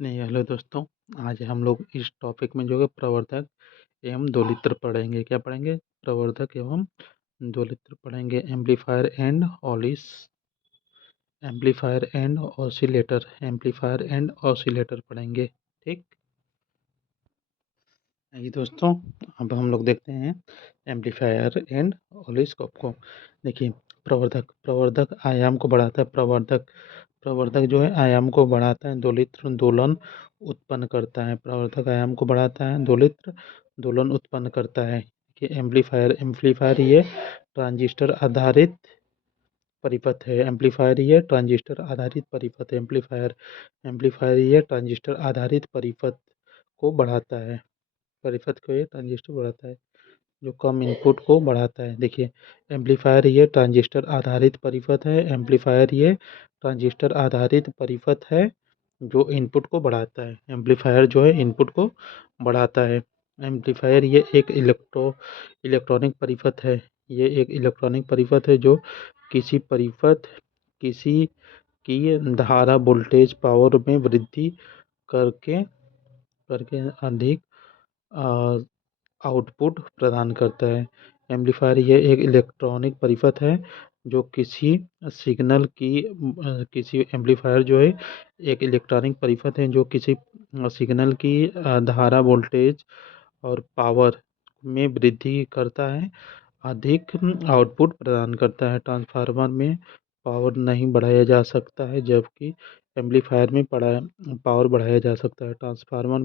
नहीं, हेलो दोस्तों। आज हम लोग इस टॉपिक में जो है प्रवर्धक एवं दोलित्र पढ़ेंगे। क्या पढ़ेंगे? प्रवर्धक एवं दोलित्र पढ़ेंगे। एम्पलीफायर एंड ऑसिलेटर पढ़ेंगे। ठीक। ये दोस्तों, अब हम लोग देखते हैं एम्पलीफायर एंड ऑसिलोस्कोप को। देखिए, प्रवर्धक प्रवर्धक आयाम को बढ़ाता है। प्रवर्धक जो है आयाम को बढ़ाता है, दोलित्र दोलन उत्पन्न करता है। प्रवर्धक आयाम को बढ़ाता है, दोलित्र दोलन उत्पन्न करता है। कि एम्पलीफायर एम्पलीफायर ये ट्रांजिस्टर आधारित परिपथ है। एम्पलीफायर ये ट्रांजिस्टर आधारित परिपथ है। एम्पलीफायर ये ट्रांजिस्टर आधारित परिपथ को बढ़ाता है। परिपथ को ये ट्रांजिस्टर बढ़ाता है जो कम इनपुट को बढ़ाता है। देखिए, एम्पलीफायर ये ट्रांजिस्टर आधारित परिपथ है। एम्पलीफायर ये ट्रांजिस्टर आधारित परिपथ है जो इनपुट को बढ़ाता है। एम्पलीफायर जो है इनपुट को बढ़ाता है। एम्पलीफायर ये एक इलेक्ट्रॉनिक परिपथ है। ये एक इलेक्ट्रॉनिक परिपथ है जो किसी परिपथ किसी की धारा वोल्टेज पावर में वृद्धि करके करके अधिक आउटपुट प्रदान करता है। एम्पलीफायर ये एक इलेक्ट्रॉनिक परिपथ है जो किसी सिग्नल की किसी एम्पलीफायर जो है एक इलेक्ट्रॉनिक परिपथ है जो किसी सिग्नल की धारा वोल्टेज और पावर में वृद्धि करता है, अधिक आउटपुट प्रदान करता है। ट्रांसफार्मर में पावर नहीं बढ़ाया जा सकता है, जबकि एम्पलीफायर में पावर बढ़ाया जा सकता है। ट्रांसफार्मर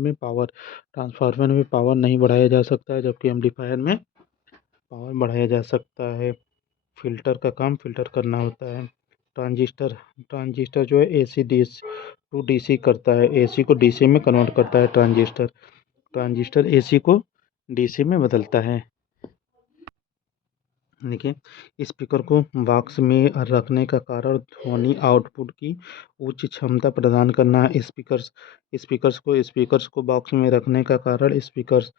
में पावर नहीं बढ़ाया जा सकता है, जबकि एम्पलीफायर में पावर बढ़ाया जा सकता है। फिल्टर का काम फिल्टर करना होता है। ट्रांजिस्टर ट्रांजिस्टर जो है एसी डीसी टू डीसी करता है। एसी को डीसी में कन्वर्ट करता है। ट्रांजिस्टर एसी को डीसी में बदलता है। देखिए, स्पीकर को बॉक्स में रखने का कारण ध्वनि आउटपुट की उच्च क्षमता प्रदान करना है। स्पीकर्स को बॉक्स में रखने का कारण स्पीकर्स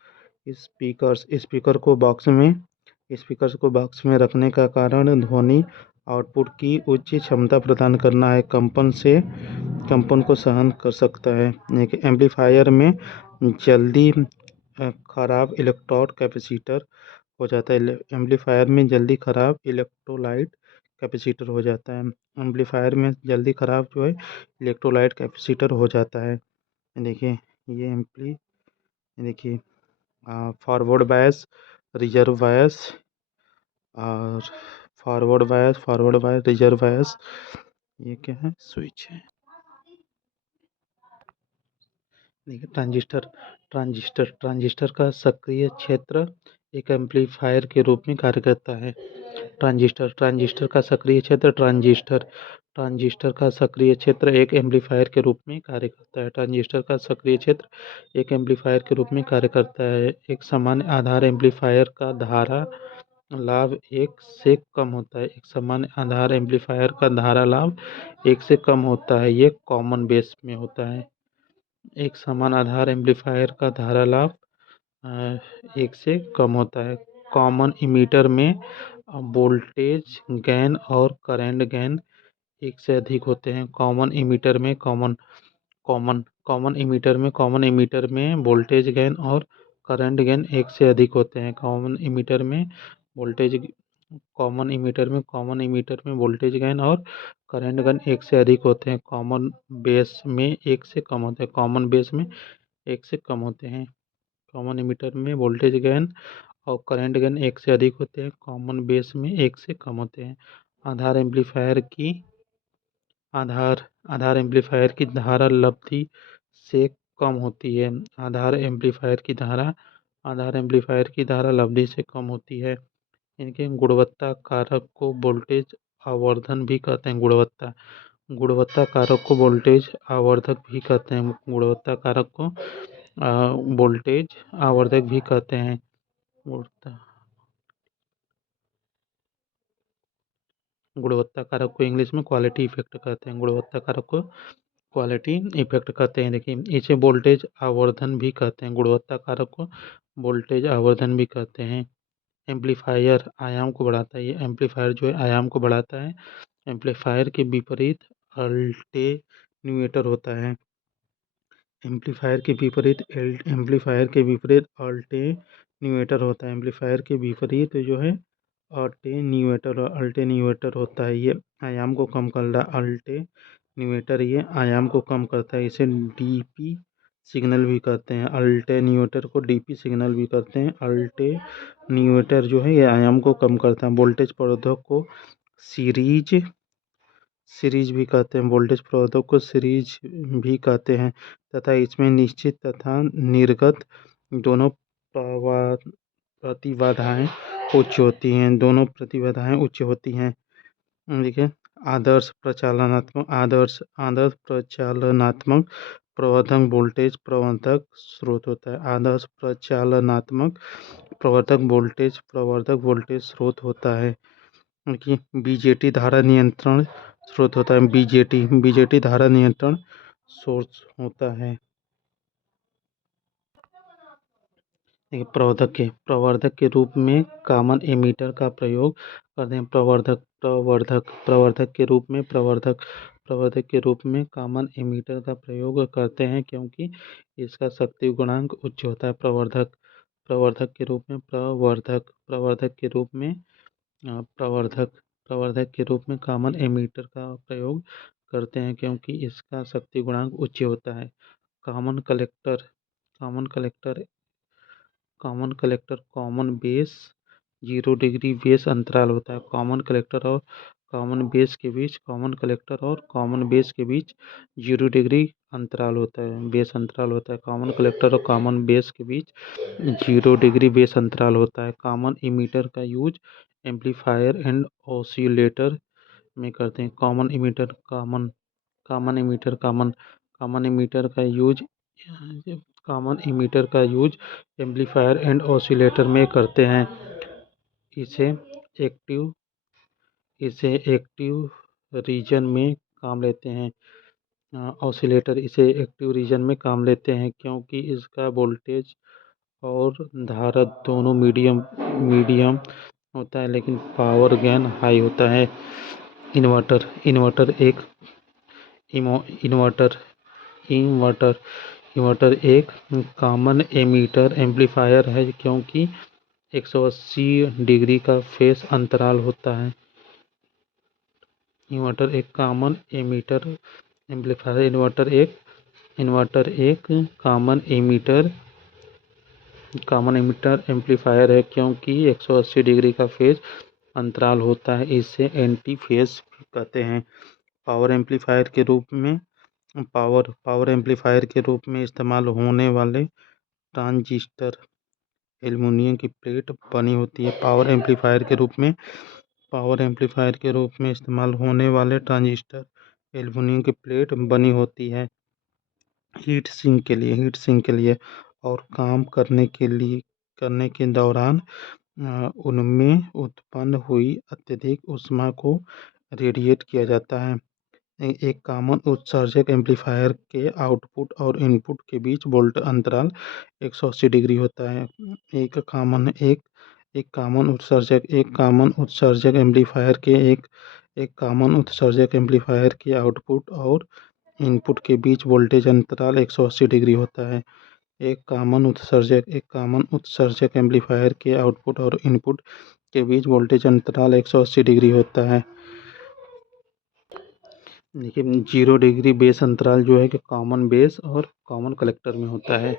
स्पीकर्स को बॉक्स में रखने का कारण ध्वनि आउटपुट की उच्च क्षमता प्रदान करना है। कंपन को सहन कर सकता है। एम्पलीफायर में जल्दी खराब इलेक्ट्रोड कैपेसिटर हो जाता है। एम्पलीफायर में जल्दी खराब इलेक्ट्रोलाइट कैपेसिटर हो जाता है। एम्पलीफायर में जल्दी खराब जो है इलेक्ट्रोलाइट कैपेसिटर हो जाता है। देखिए, ये एम्पली देखिए, फॉरवर्ड बायस, रिजर्व बायस और फॉरवर्ड बायस रिजर्व बायस, ये क्या है? स्विच है। देखिए, ट्रांजिस्टर का सक्रिय क्षेत्र एक एम्पलीफायर के रूप में कार्य करता है। ट्रांजिस्टर का सक्रिय क्षेत्र ट्रांजिस्टर का सक्रिय क्षेत्र एक एम्पलीफायर के रूप में कार्य करता है। ट्रांजिस्टर का सक्रिय क्षेत्र एक एम्पलीफायर के रूप में कार्य करता है। एक सामान्य आधार एम्पलीफायर का धारा लाभ एक से कम होता है। एक सामान्य आधार एम्पलीफायर का धारा लाभ एक से कम होता है। ये कॉमन बेस में होता है। एक समान आधार एम्पलीफायर का धारा लाभ एक से कम होता है। कॉमन इमीटर में वोल्टेज गेन और करंट गेन एक से अधिक होते हैं। कॉमन इमीटर में वोल्टेज गेन और करंट गेन एक से अधिक होते हैं। कॉमन इमीटर में वोल्टेज गेन और करंट गेन एक से अधिक होते हैं। कॉमन बेस में एक से कम होते हैं। कॉमन इमीटर में वोल्टेज गेन और करंट गेन एक से अधिक होते हैं। कॉमन बेस में एक से कम होते हैं। आधार एम्पलीफायर की धारा लब्धि से कम होती है। आधार एम्पलीफायर की धारा लब्धि से कम होती है। इनके गुणवत्ता कारक को वोल्टेज आवर्धन भी कहते हैं। गुणवत्ता कारक को वोल्टेज आवर्धक भी कहते हैं। वोल्टेज आवर्धक भी कहते हैं। गुणवत्ता कारक को इंग्लिश में क्वालिटी इफेक्ट कहते हैं। गुणवत्ता कारक को क्वालिटी इफेक्ट कहते हैं। देखिए, इसे वोल्टेज आवर्धन भी कहते हैं। गुणवत्ता कारक को वोल्टेज आवर्धन भी कहते हैं। एम्पलीफायर आयाम को बढ़ाता है। ये एम्पलीफायर जो है आयाम को बढ़ाता है। एम्पलीफायर के विपरीत अल्टेन्यूएटर होता है। एम्पलीफायर के विपरीत अल्टेन्यूएटर होता है। एम्पलीफायर के विपरीत जो है अल्टेन्यूएटर होता है। ये आयाम को कम कर रहा। अल्टेन्यूएटर ये आयाम को कम करता है। इसे डीपी सिग्नल भी कहते हैं। अल्टेन्यूएटर को डीपी सिग्नल भी कहते हैं। अल्टेन्यूएटर जो है ये आयाम को कम करता है। वोल्टेज प्रतिरोधक को सीरीज भी कहते हैं। वोल्टेज प्रतिरोधक को सीरीज भी कहते हैं तथा इसमें निश्चित तथा निर्गत दोनों प्रतिबाधाएं उच्च होती हैं। देखिए, आदर्श प्रचालनात्मक प्रवर्धक वोल्टेज प्रवर्धक स्रोत होता है। आदर्श प्रचालनात्मक प्रवर्धक वोल्टेज स्रोत होता है। देखिए, बीजेटी धारा नियंत्रण स्रोत होता है। बीजेटी धारा नियंत्रण सोर्स होता है। प्रवर्धक के रूप में कॉमन एमीटर का प्रयोग करते हैं। प्रवर्धक के रूप में कॉमन एमीटर का प्रयोग करते हैं क्योंकि इसका शक्ति गुणांक उच्च होता है। प्रवर्धक के रूप में कॉमन एमीटर का प्रयोग करते हैं क्योंकि इसका शक्ति गुणांक उच्च होता है। Common collector common base 0 degree base अंतराल होता है। कॉमन कलेक्टर और कॉमन बेस के बीच 0 डिग्री अंतराल होता है। कॉमन कलेक्टर और कॉमन बेस के बीच 0 डिग्री बेस अंतराल होता है। कॉमन एमीटर का यूज एम्पलीफायर एंड ऑसिलेटर में करते हैं। कॉमन एमीटर का यूज एम्पलीफायर एंड ऑसिलेटर में करते हैं। इसे एक्टिव रीजन में काम लेते हैं। ऑसिलेटर इसे एक्टिव रीजन में काम लेते हैं क्योंकि इसका वोल्टेज और धारा दोनों मीडियम होता है लेकिन पावर गेन हाई होता है। इन्वर्टर एक कॉमन एमीटर एम्पलीफायर है क्योंकि 180 डिग्री का फेस अंतराल होता है। इन्वर्टर एक कॉमन एमीटर एम्पलीफायर है क्योंकि 180 डिग्री का फेज अंतराल होता है। इसे एंटी फेज कहते हैं। पावर एम्पलीफायर के रूप में इस्तेमाल होने वाले ट्रांजिस्टर एल्युमिनियम की प्लेट बनी होती है। पावर एम्पलीफायर के रूप में इस्तेमाल होने वाले ट्रांजिस्टर एल्युमिनियम की प्लेट बनी होती है हीट सिंक के लिए और काम करने के दौरान उनमें उत्पन्न हुई अत्यधिक ऊष्मा को रेडिएट किया जाता है। एक कॉमन उत्सर्जक एम्पलीफायर के आउटपुट और इनपुट के बीच वोल्ट अंतराल 180 डिग्री होता है। एक कॉमन उत्सर्जक एम्पलीफायर के आउटपुट और इनपुट के बीच वोल्टेज अंतराल 180 डिग्री होता है। एक कॉमन उत्सर्जक एम्पलीफायर के आउटपुट और इनपुट के बीच वोल्टेज अंतराल 180 डिग्री होता है। देखिए, 0 डिग्री बेस अंतराल जो है कि कॉमन बेस और कॉमन कलेक्टर में होता है।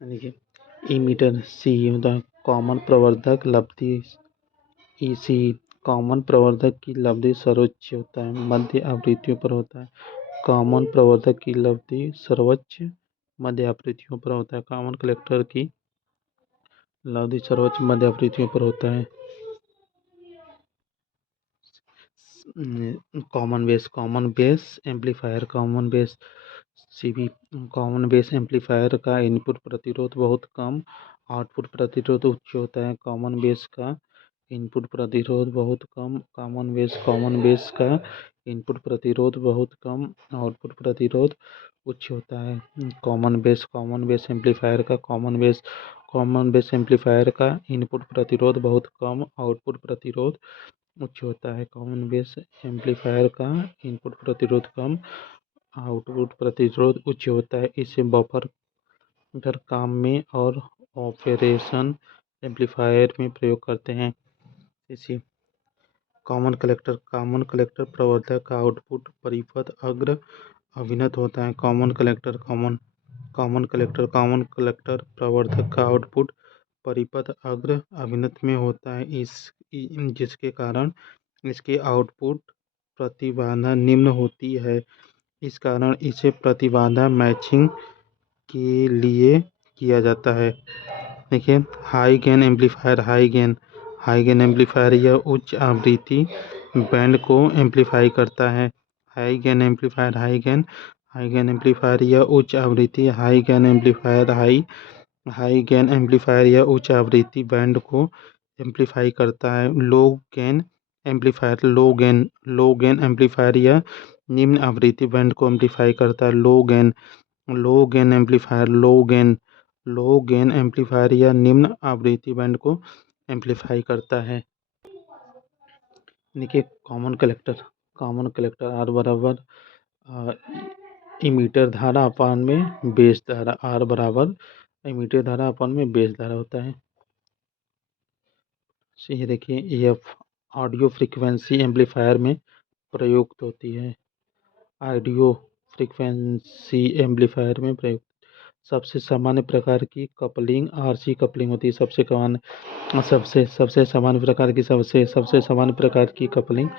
देखिए, इमीटर सी होता है कॉमन प्रवर्धक लब्धि। ईसी कॉमन प्रवर्धक की लब्धि सर्वोच्च होता है, मध्य आवृत्तियों पर होता है। कॉमन प्रवर्धक की लब्धि सर्वोच्च मध्य आवृत्तियों पर होता है। कॉमन कलेक्टर की लब्धि सर्वोच्च मध्य आवृत्तियों पर होता है। कॉमन बेस एम्पलीफायर का इनपुट प्रतिरोध बहुत कम, आउटपुट प्रतिरोध उच्च होता है। कॉमन बेस का इनपुट प्रतिरोध बहुत कम, कॉमन बेस का इनपुट प्रतिरोध बहुत कम, आउटपुट प्रतिरोध उच्च होता है। कॉमन बेस एम्पलीफायर का इनपुट प्रतिरोध बहुत कम, आउटपुट प्रतिरोध उच्च होता है। कॉमन बेस एम्पलीफायर का इनपुट प्रतिरोध कम, आउटपुट प्रतिरोध उच्च होता है। इसे बफर घर काम में और ऑपरेशन एम्पलीफायर में प्रयोग करते हैं। इसी कॉमन कलेक्टर प्रवर्धक का आउटपुट परिपथ अग्र अभिनत होता है। कॉमन कलेक्टर प्रवर्धक का आउटपुट परिपथ अग्र अभिनत में होता है, जिसके कारण इसकी आउटपुट प्रतिबाधा निम्न होती है। इस कारण इसे प्रतिबाधा मैचिंग के लिए किया जाता है। देखिए, हाई गेन एम्पलीफायर यह उच्च आवृत्ति बैंड को एम्पलीफाई करता है। हाई गेन एम्पलीफायर यह उच्च आवृत्ति उच्च आवृत्ति बैंड को एम्पलीफाई करता है। लो गेन एम्पलीफायर यह निम्न आवृत्ति बैंड को एम्पलीफाई करता है। लो गेन एम्पलीफायर यह निम्न आवृत्ति बैंड को एम्पलीफाई करता है। देखिए, कॉमन कलेक्टर आर बराबर इमीटर धारा अपान में बेस धारा, आर बराबर इमीटर धारा अपान में बेस धारा होता है। ये देखिए, एफ ऑडियो फ्रीक्वेंसी एम्पलीफायर में प्रयुक्त होती है। ऑडियो फ्रीक्वेंसी एम्पलीफायर में प्रयुक्त सबसे सामान्य प्रकार की कपलिंग आरसी कपलिंग होती है। सबसे सामान्य प्रकार की कपलिंग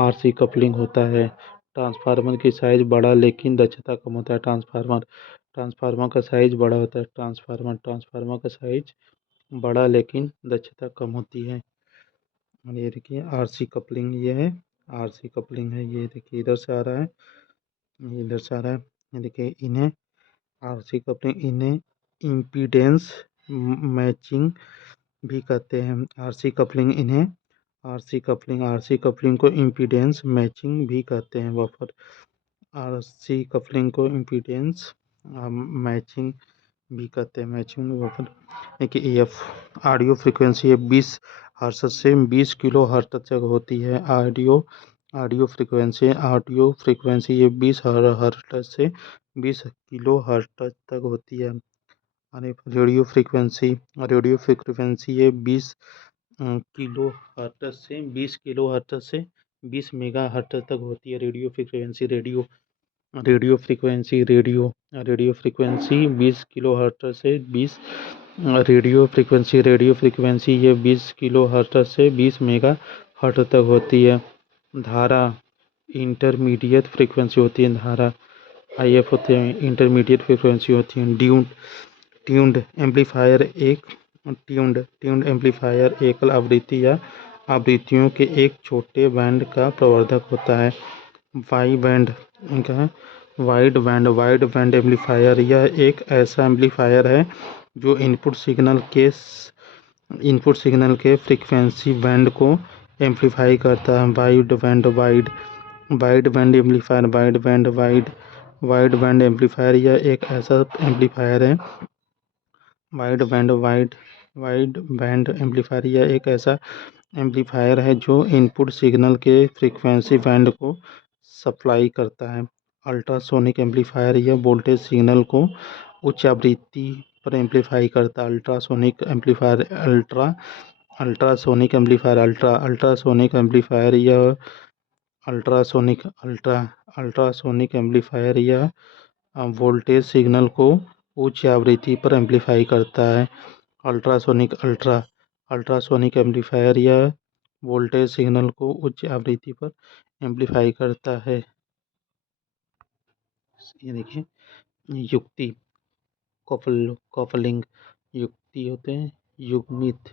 आरसी कपलिंग होता है। ट्रांसफार्मर की साइज बड़ा लेकिन दक्षता कम होता है। ट्रांसफार्मर का साइज बड़ा होता है। ट्रांसफार्मर का साइज बड़ा लेकिन दक्षता कम होती है। और ये देखिए, आरसी कपलिंग ये है, आरसी कपलिंग है। ये देखिए, इधर से आ रहा है, ये देखिए, इन्हें आरसी कपलिंग, इन्हें इम्पीडेंस मैचिंग भी कहते हैं। आरसी कपलिंग को इम्पीडेंस मैचिंग भी कहते हैं। बफर आरसी कपलिंग को इम्पीडेंस मैचिंग भी कहते हैं। Matching buffer. देखिए, एफ ऑडियो फ्रीक्वेंसी 20 हर्ट्ज से 20 किलो हर्ट्ज तक होती है। ऑडियो फ्रीक्वेंसी ये 20 हर्ट्ज से 20 किलो हर्ट्ज तक होती है। रेडियो फ्रीक्वेंसी ये 20 किलो हर्ट्ज से 20 मेगा हर्ट्ज तक होती है। रेडियो फ्रीक्वेंसी 20 किलो हर्ट्ज से 20 रेडियो फ्रीक्वेंसी ये 20 किलो हर्ट्ज से 20 मेगा हर्ट्ज तक होती है। धारा इंटरमीडिएट फ्रीक्वेंसी होती है। धारा IF होते हैं, इंटरमीडिएट फ्रीक्वेंसी होती है। ट्यून्ड एम्पलीफायर एकल आवृत्ति या आवृत्तियों के एक छोटे बैंड का प्रवर्धक होता है। वाइड बैंड एम्पलीफायर यह एक ऐसा एम्पलीफायर है जो इनपुट सिग्नल के फ्रीक्वेंसी बैंड को एम्पलीफाई करता है। वाइड बैंड एम्पलीफायर यह एक ऐसा एम्पलीफायर है जो इनपुट सिग्नल के फ्रीक्वेंसी बैंड को सप्लाई करता है। अल्ट्रासोनिक एम्पलीफायर यह वोल्टेज सिग्नल को उच्च आवृत्ति पर एम्पलीफाई करता है। अल्ट्रासोनिक एम्पलीफायर यह वोल्टेज सिग्नल को उच्च आवृत्ति पर एम्पलीफाई करता है। अल्ट्रासोनिक एम्पलीफायर यह वोल्टेज सिग्नल को उच्च आवृत्ति पर एम्पलीफाई करता है। ये देखिए, युक्ति कपलिंग युक्ति होते हैं। युग्मित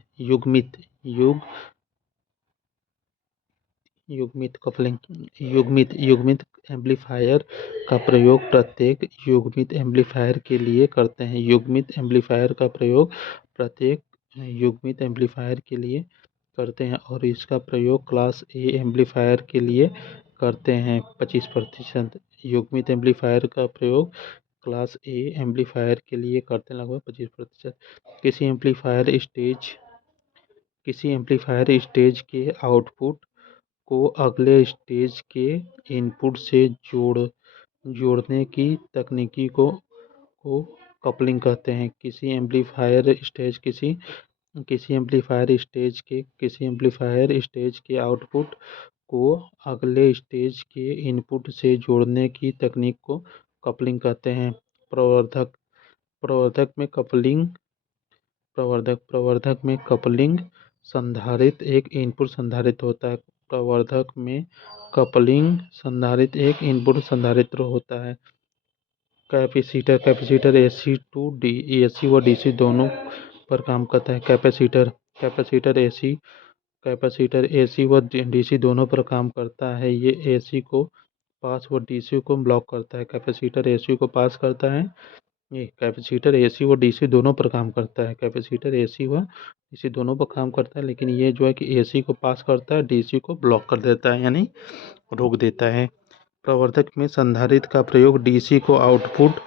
एम्पलीफायर का प्रयोग प्रत्येक युग्मित एम्पलीफायर के लिए करते हैं। और इसका प्रयोग क्लास ए एम्पलीफायर के लिए करते हैं। 25%। युग्मित एम्पलीफायर का प्रयोग क्लास ए एम्पलीफायर के लिए करते हैं लगभग 25%। किसी एम्पलीफायर स्टेज के आउटपुट को अगले स्टेज के इनपुट से जोड़ने की तकनीकी को कपलिंग कहते हैं। किसी एम्पलीफायर स्टेज के आउटपुट को अगले स्टेज के इनपुट से जोड़ने की तकनीक को कपलिंग कहते हैं। प्रवर्धक प्रवर्धक में कपलिंग प्रवर्धक में कपलिंग संधारित्र एक इनपुट संधारित्र होता है। प्रवर्धक में कपलिंग संधारित्र एक इनपुट संधारित्र होता है। कैपेसिटर एसी व डीसी दोनों पर काम करता है। कैपेसिटर एसी व डीसी दोनों पर काम करता है। ये एसी को पास व डीसी को ब्लॉक करता है। कैपेसिटर एसी को पास करता है। ये कैपेसिटर एसी व डीसी दोनों पर काम करता है। कैपेसिटर एसी व डीसी दोनों पर काम करता है, लेकिन ये जो है कि एसी को पास करता है, डीसी को ब्लॉक कर देता है, यानी रोक देता है। प्रवर्धक में संधारित्र का प्रयोग डीसी को आउटपुट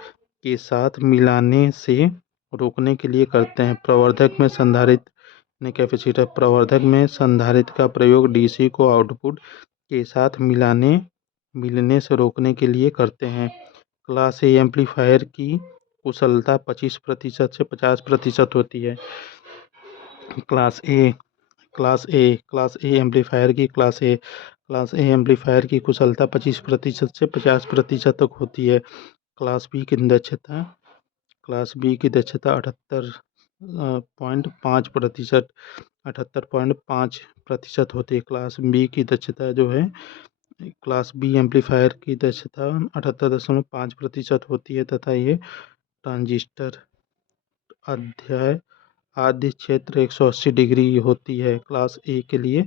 के साथ मिलाने से रोकने के लिए करते हैं। प्रवर्धक में संधारित्र का प्रयोग डीसी को आउटपुट के साथ मिलने से रोकने के लिए करते हैं। क्लास ए एम्पलीफायर की कुशलता 25% से 50% होती है। क्लास ए एम्पलीफायर की कुशलता 25% से 50% तक होती है। क्लास बी की दक्षता 78.5% 78.5% होती है। क्लास बी एम्पलीफायर की दक्षता 78.5% होती है तथा ये ट्रांजिस्टर आद्य क्षेत्र 180 डिग्री होती है। क्लास ए के लिए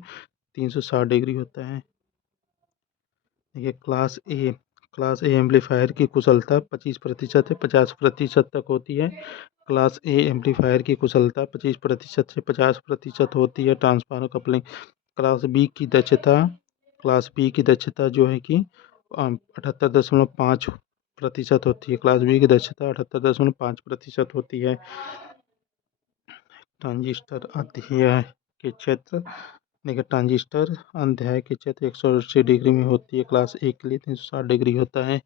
360 डिग्री होता है। देखिए क्लास ए एम्पलीफायर की कुशलता 25% से 50% तक होती है। क्लास ए एम्पलीफायर की कुशलता 25% से 50% होती है। ट्रांसफार्मर कपलिंग क्लास बी की दक्षता जो है कि 78.5% होती है। क्लास बी की दक्षता 78.5% होती है। ट्रांजिस्टर अध्याय के क्षेत्र देखिए ट्रांजिस्टर अध्याय के क्षेत्र 180 डिग्री में होती है। क्लास ए के लिए 360 डिग्री होता है।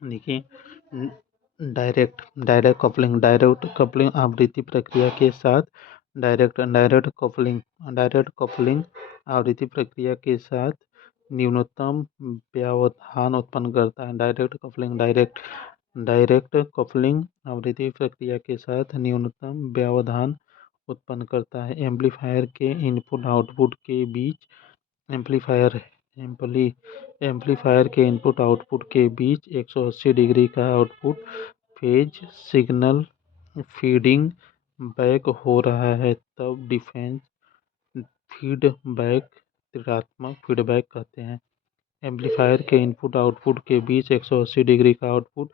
देखिए डायरेक्ट कपलिंग आवृत्ति प्रक्रिया के साथ डायरेक्ट कपलिंग आवृत्ति प्रक्रिया के साथ न्यूनतम व्यवधान उत्पन्न करता है। डायरेक्ट कपलिंग आवृत्ति प्रक्रिया के साथ न्यूनतम व्यवधान उत्पन्न करता है। एम्पलीफायर के इनपुट आउटपुट के बीच एम्पलीफायर के इनपुट आउटपुट के बीच 180 डिग्री का output phase signal feeding back हो रहा है, तब डिफरेंस फीडबैक ऋणात्मक फीडबैक कहते हैं। एम्पलीफायर के इनपुट आउटपुट के बीच 180 डिग्री का output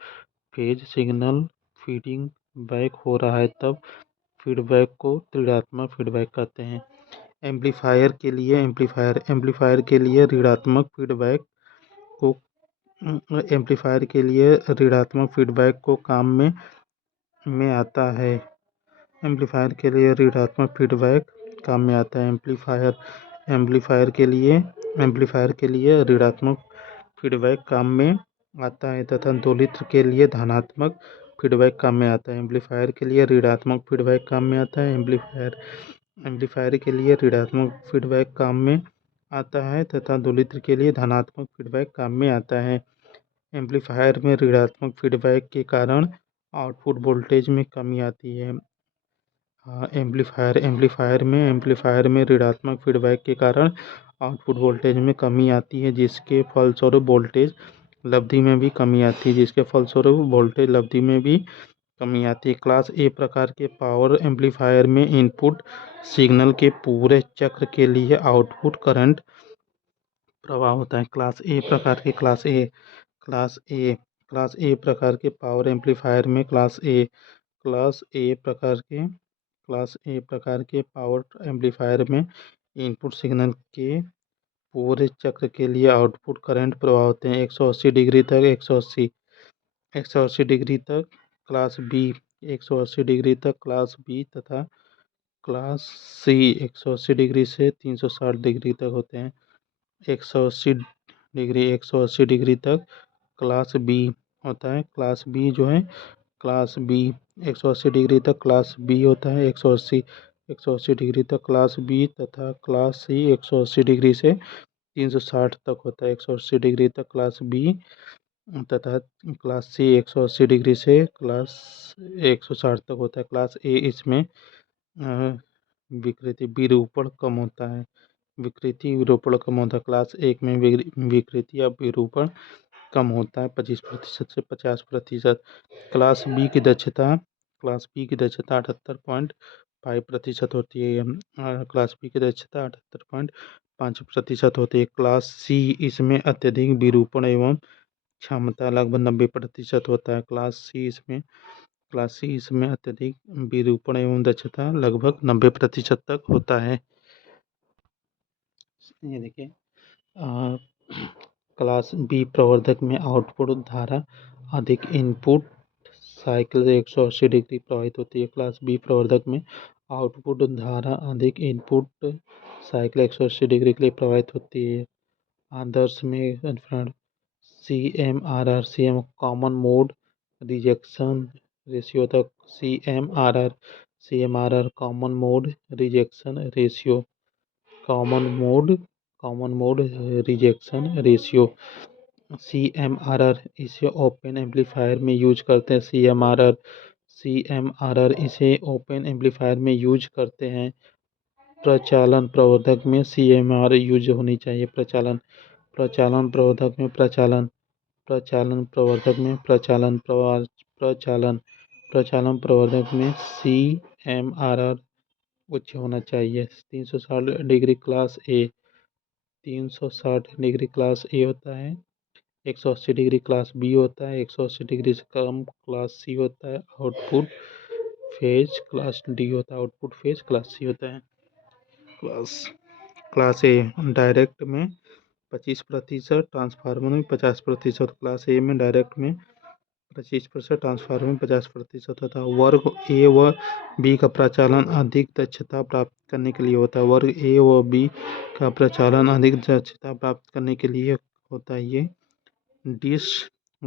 phase signal feeding back हो रहा है, तब फीडबैक को ऋणात्मक फीडबैक कहते हैं। एम्पलीफायर के लिए ऋणात्मक फीडबैक को काम में आता है। एम्पलीफायर के लिए ऋणात्मक फीडबैक काम में आता है। एम्पलीफायर के लिए ऋणात्मक फीडबैक काम में आता है तथा दोलित्र के लिए धनात्मक फीडबैक काम में आता है। एम्पलीफायर के लिए ऋणात्मक फीडबैक काम में आता है। एम्पलीफायर के लिए ऋणात्मक फीडबैक काम में आता है तथा दोलित्र के लिए धनात्मक फीडबैक काम में आता है। एम्पलीफायर में ऋणात्मक फीडबैक के कारण आउटपुट वोल्टेज में कमी आती है। एम्पलीफायर में ऋणात्मक फीडबैक के कारण आउटपुट वोल्टेज में कमी आती है, जिसके फलस्वरूप वोल्टेज लब्धि में भी कमी आती है। क्लास ए प्रकार के पावर एम्पलीफायर में इनपुट सिग्नल के पूरे चक्र के लिए आउटपुट करंट प्रवाह होता है। क्लास ए प्रकार के पावर एम्पलीफायर में क्लास ए प्रकार के पावर एम्पलीफायर में इनपुट सिग्नल के पूरे चक्र के लिए आउटपुट करंट प्रवाह होते हैं। 180 डिग्री तक क्लास बी 180 डिग्री तक क्लास बी तथा क्लास सी 180 डिग्री से 360 डिग्री तक होते हैं। 180 डिग्री 180 डिग्री तक क्लास बी होता है। क्लास बी जो है, क्लास बी 180 डिग्री तक क्लास बी होता है। 180 डिग्री तक क्लास बी तथा क्लास सी 180 डिग्री से 360 तक होता है। 180 डिग्री तक क्लास बी तथा क्लास सी 180 डिग्री से क्लास 160 तक होता है। क्लास ए इसमें विकृति विरूपण कम होता है। विकृति विरूपण कम होता है। क्लास एक में विकृति या विरूपण कम होता है 25% से 50%। क्लास बी की दक्षता 78.5% होती है। क्लास बी की दक्षता 78.5% होती है। क्लास सी इसमें अत्यधिक विरूपण एवं क्षमता लगभग 90% होता है। क्लास सी इसमें अत्यधिक विरूपण एवं दक्षता लगभग 90% तक होता है। ये देखिए, क्लास बी प्रवर्धक में आउटपुट धारा अधिक इनपुट साइकिल से 180 डिग्री प्रवाहित होती है। क्लास बी प्रवर्धक में आउटपुट धारा अधिक इनपुट साइकिल 180 डिग्री के लिए प्रवाहित होती है। आदर्श में CMRR common mode rejection ratio तक CMRR common mode rejection ratio common mode rejection ratio CMRR इसे ओपन एम्पलीफायर में यूज करते हैं। CMRR इसे ओपन एम्पलीफायर में यूज करते हैं। प्रचालन प्रवर्धक में CMRR यूज होनी चाहिए। प्रचालन प्रवर्धक में प्रचालन प्रवर्धक में प्रचालन प्रवर्धक में CMRR उच्च होना चाहिए। 360 डिग्री क्लास ए 360 डिग्री क्लास ए होता है। 180 डिग्री क्लास बी होता है। 180 डिग्री से कम क्लास सी होता है। आउटपुट फेज क्लास डी होता है। आउटपुट फेज क्लास सी होता है। क्लास ए डायरेक्ट में 25%, ट्रांसफार्मर में 50%। क्लास ए में डायरेक्ट में 25%, ट्रांसफार्मर में 50% होता है। वर्ग ए व बी का प्रचालन अधिक दक्षता प्राप्त करने के लिए होता है। वर्ग ए व बी का प्रचालन अधिक दक्षता प्राप्त करने के लिए होता है। ये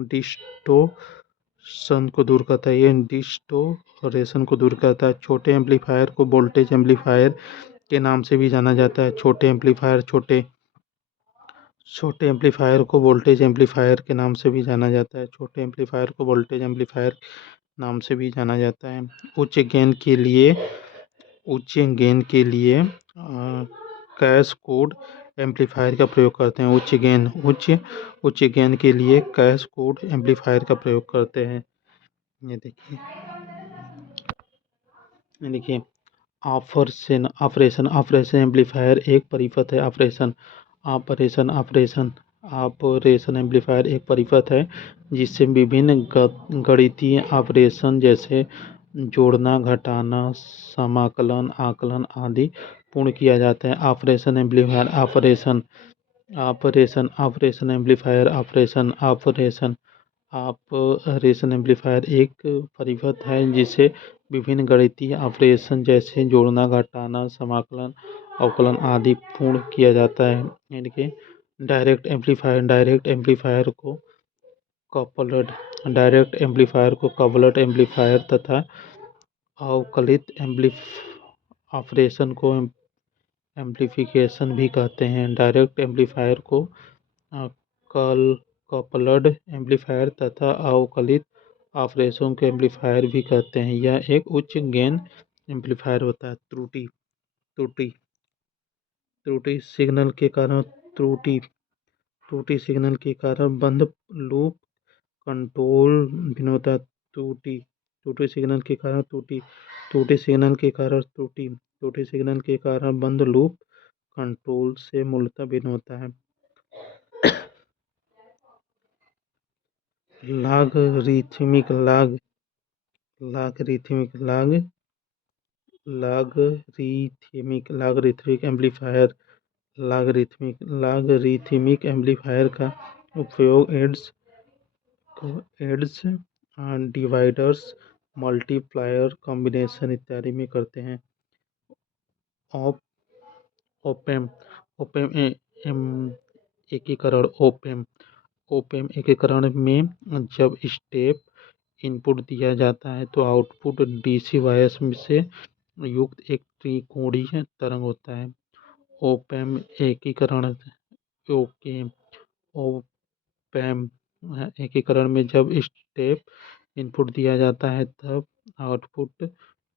डिस्टोर्शन को दूर करता है। ये डिस्टोरेशन को दूर करता है। छोटे एम्पलीफायर को वोल्टेज एम्पलीफायर के नाम से भी जाना जाता है। छोटे एम्पलीफायर को वोल्टेज एम्पलीफायर के नाम से भी जाना जाता है। छोटे एम्पलीफायर को वोल्टेज एम्पलीफायर नाम से भी जाना जाता है। उच्च गेन के लिए कैस्केड एम्पलीफायर का प्रयोग करते हैं। उच्च गेन के लिए कैस्केड एम्पलीफायर का प्रयोग करते हैं। ये देखिए ऑपरेशन एम्पलीफायर एक परिपथ है। ऑपरेशन एम्पलीफायर एक परिपथ है जिससे विभिन्न गणितीय ऑपरेशन जैसे जोड़ना, घटाना, समाकलन, आकलन आदि पूर्ण किया जाता है। ऑपरेशन एम्पलीफायर ऑपरेशन एम्पलीफायर एक परिपथ है जिसे विभिन्न गणितीय ऑपरेशन जैसे जोड़ना, घटाना, समाकलन, अवकलन आदि पूर्ण किया जाता है। यानी डायरेक्ट एम्पलीफायर को कपल्ड एम्पलीफायर तथा अवकलित ऑपरेशन को एम्पलीफिकेशन भी कहते हैं। डायरेक्ट एम्पलीफायर को कपल्ड एम्पलीफायर तथा अवकलित ऑपरेशन को एम्पलीफायर भी कहते हैं। यह एक उच्च गेन एम्पलीफायर होता है। त्रुटि सिग्नल के कारण बंद लूप कंट्रोल भिन्न होता है। त्रुटि सिग्नल के कारण बंद लूप कंट्रोल से मूलतः भिन्न होता है। लॉगरिथमिक एम्पलीफायर का उपयोग एड्स डिवाइडर्स, मल्टीप्लायर, कॉम्बिनेशन इत्यादि में करते हैं। ओपेम एकीकरण ओपेम ओपेम एकीकरण में जब स्टेप इनपुट दिया जाता है तो आउटपुट डीसी वायस से युक्त एक त्रिकोणीय तरंग होता है। ओपेम एकीकरण ओके ओपेम एकीकरण में जब स्टेप इनपुट दिया जाता है तब आउटपुट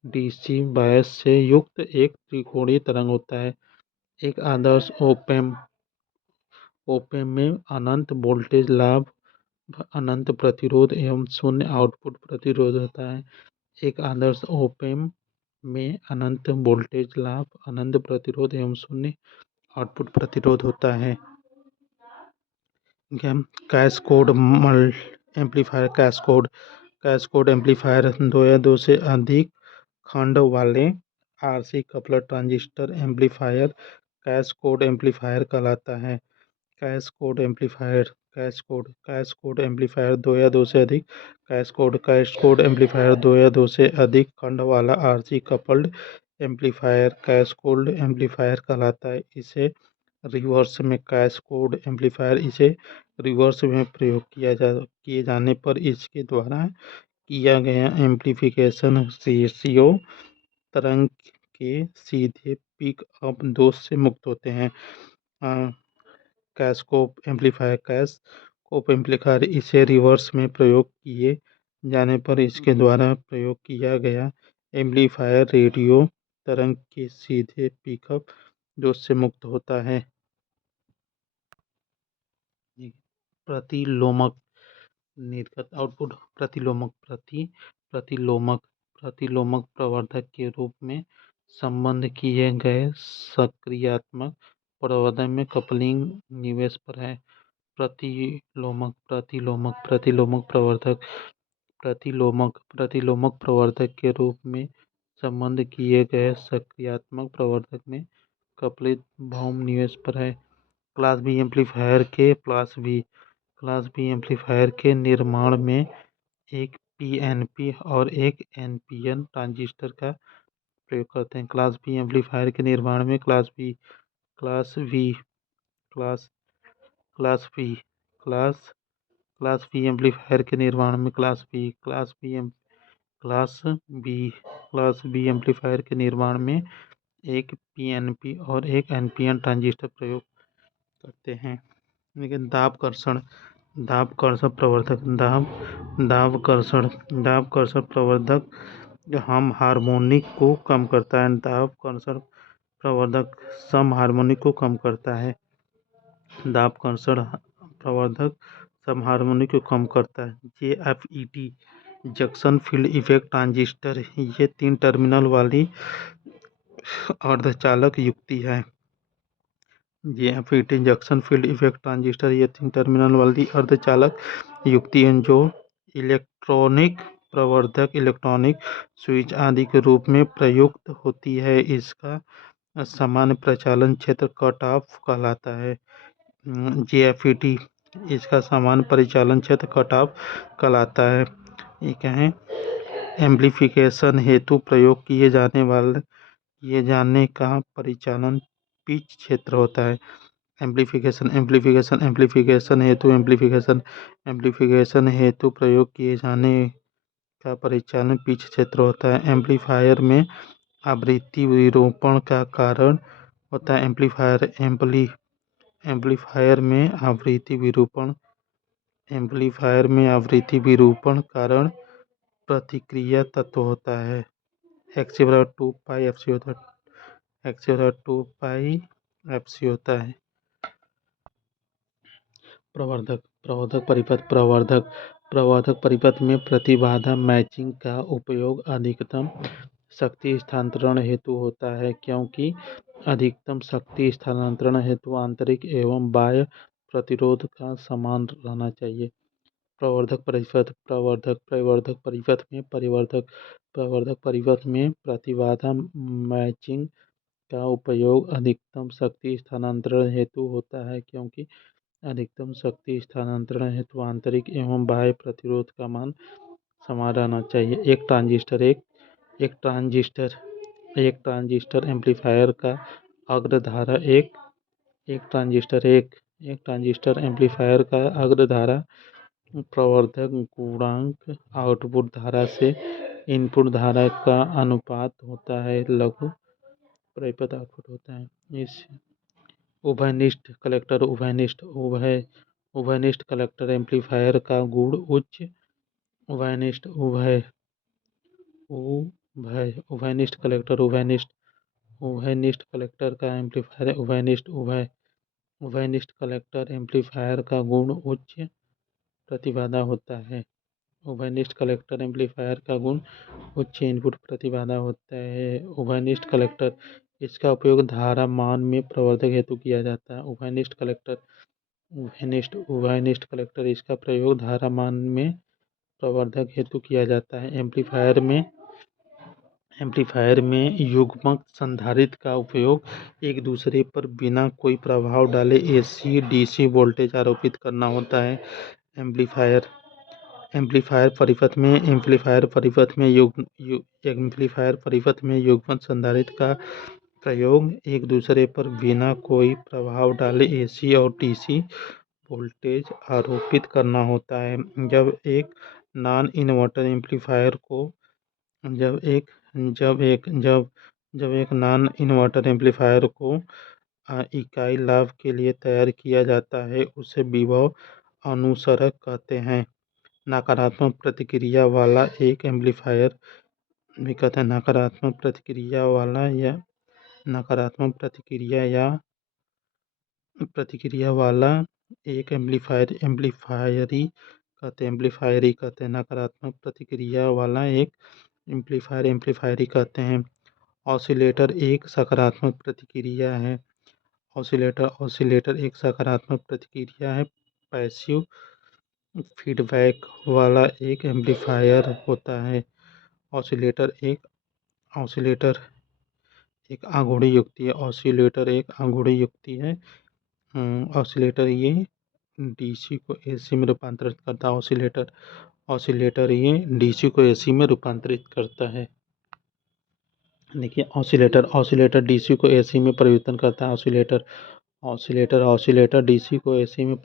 डीसी बायस से युक्त एक त्रिकोणीय तरंग होता है। एक आदर्श ओपेम में अनंत वोल्टेज लाभ, अनंत प्रतिरोध एवं शून्य आउटपुट प्रतिरोध होता है। एक आदर्श ओपेम में अनंत वोल्टेज लाभ, अनंत प्रतिरोध एवं शून्य आउटपुट प्रतिरोध होता है। कैस्केड एम्पलीफायर कैस्केड एम्पलीफायर दो या दो से अधिक खंड वाले RC coupler transistor amplifier cascade amplifier कहलाता है। कैस्केड एम्पलीफायर दो या दो से अधिक कैस्केड एम्पलीफायर दो या दो से अधिक खंड वाला RC coupled amplifier cascade amplifier कहलाता है। इसे रिवर्स में प्रयोग किए जाने पर इसके द्वारा किया गया एम्पलीफिकेशन रेशियो तरंग के सीधे पिक अप दोष से मुक्त होते हैं। कैस्केड एम्पलीफायर इसे रिवर्स में प्रयोग किए जाने पर इसके द्वारा प्रयोग किया गया एम्पलीफायर रेडियो तरंग के सीधे पिकअप दोष से मुक्त होता है। प्रतिलोमक निर्गत आउटपुट प्रतिलोमक प्रवर्धक के रूप में संबद्ध किए गए सक्रियात्मक प्रवर्धक में कपलिंग निवेश पर है। प्रतिलोमक प्रवर्धक के रूप में संबद्ध किए गए सक्रियात्मक प्रवर्धक में कपलित भौम निवेश पर है। क्लास बी एम्पलीफायर के निर्माण में एक पीएनपी और एक एनपीएन ट्रांजिस्टर का प्रयोग करते हैं। क्लास बी एम्पलीफायर के निर्माण में क्लास बी एम्पलीफायर के निर्माण में क्लास बी एम्पलीफायर के निर्माण में एक पीएनपी और एक एनपीएन ट्रांजिस्टर प्रयोग करते हैं। लेकिन दाब कर्षण प्रवर्धक हम हार्मोनिक को कम करता है। दाब कर्षण प्रवर्धक सम हार्मोनिक को कम करता है। दाब कर्षण प्रवर्धक सम हार्मोनिक को कम करता है। जेएफईटी जंक्शन फील्ड इफेक्ट ट्रांजिस्टर ये 3 टर्मिनल वाली अर्धचालक युक्ति है। जेएफईटी जंक्शन फील्ड इफेक्ट ट्रांजिस्टर ये 3 टर्मिनल वाली अर्धचालक युक्ति है जो इलेक्ट्रॉनिक प्रवर्धक, इलेक्ट्रॉनिक स्विच आदि के रूप में प्रयुक्त होती है। इसका सामान्य प्रचालन क्षेत्र कट ऑफ कहलाता है। जेएफईटी इसका सामान्य परिचालन क्षेत्र कट ऑफ कहलाता है। ये क्या है? एम्पलीफिकेशन हेतु प्रयोग किए जाने का परिचालन पिच क्षेत्र होता है। एम्पलीफिकेशन हेतु प्रयोग किए जाने का परिचालन पिच क्षेत्र होता है। एम्पलीफायर में आवृत्ति विरूपण का कारण होता है। एम्पलीफायर में आवृत्ति विरूपण कारण प्रतिक्रिया तत्व होता है। XC बराबर 2 पाई FC होता है। प्रवर्धक परिपथ में प्रतिबाधा मैचिंग का उपयोग अधिकतम शक्ति स्थानांतरण हेतु होता है, क्योंकि अधिकतम शक्ति स्थानांतरण हेतु आंतरिक एवं बाह्य प्रतिरोध का समान रहना चाहिए। प्रवर्धक परिपथ में प्रतिबाधा मैचिंग का उपयोग अधिकतम शक्ति स्थानांतरण हेतु होता है, क्योंकि अधिकतम शक्ति स्थानांतरण हेतु आंतरिक एवं बाह्य प्रतिरोध का मान समान रहना चाहिए। एक ट्रांजिस्टर एम्पलीफायर का अग्र धारा एक ट्रांजिस्टर एक ट्रांजिस्टर एम्पलीफायर का अग्रधारा प्रवर्धक गुणांक आउटपुट धारा से इनपुट धारा का अनुपात होता है, लघु परिपथ आउटपुट होता है। इस उभयनिष्ठ कलेक्टर उभयनिष्ठ कलेक्टर एम्पलीफायर का गुण उच्च उभयनिष्ठ उभय उभय उभयनिष्ठ कलेक्टर उभयनिष्ठ कलेक्टर का एम्पलीफायर उभयनिष्ठ कलेक्टर एम्पलीफायर का गुण उच्च प्रतिबाधा होता है। उभयनिष्ठ कलेक्टर एम्पलीफायर का गुण उच्च इनपुट प्रतिबाधा होता है। उभयनिष्ठ कलेक्टर इसका उपयोग धारा मान में प्रवर्धक हेतु किया जाता है। उभयनिष्ठ कलेक्टर इसका प्रयोग धारा मान में प्रवर्धक हेतु किया जाता है। एम्पलीफायर में युग्मक संधारित्र का उपयोग एक दूसरे पर बिना कोई प्रभाव डाले एसी डीसी वोल्टेज आरोपित करना होता है। एम्पलीफायर परिपथ में युग्मक संधारित्र का प्रयोग एक दूसरे पर बिना कोई प्रभाव डाले एसी और डीसी वोल्टेज आरोपित करना होता है। जब एक नॉन इन्वर्टर एम्पलीफायर को इकाई लाभ के लिए तैयार किया जाता है, उसे विभव अनुसरक कहते हैं। नकारात्मक प्रतिक्रिया वाला एक एम्पलीफायर भी कहते हैं। नकारात्मक प्रतिक्रिया वाला एक एम्पलीफायरी कहते हैं। नकारात्मक प्रतिक्रिया वाला एक एम्पलीफायरी कहते हैं। ऑसिलेटर एक सकारात्मक प्रतिक्रिया है। ऑसिलेटर एक सकारात्मक प्रतिक्रिया है। पैसिव फीडबैक वाला एक एम्पलीफायर होता है। ऑसिलेटर एक आघूर्ण युक्ति है। ऑसिलेटर ये डीसी को एसी में रूपांतरित करता है। ऑसिलेटर ये डीसी को एसी में रूपांतरित करता है। देखिए ऑसिलेटर डीसी को एसी में परिवर्तन करता है। ऑसिलेटर डीसी को एसी में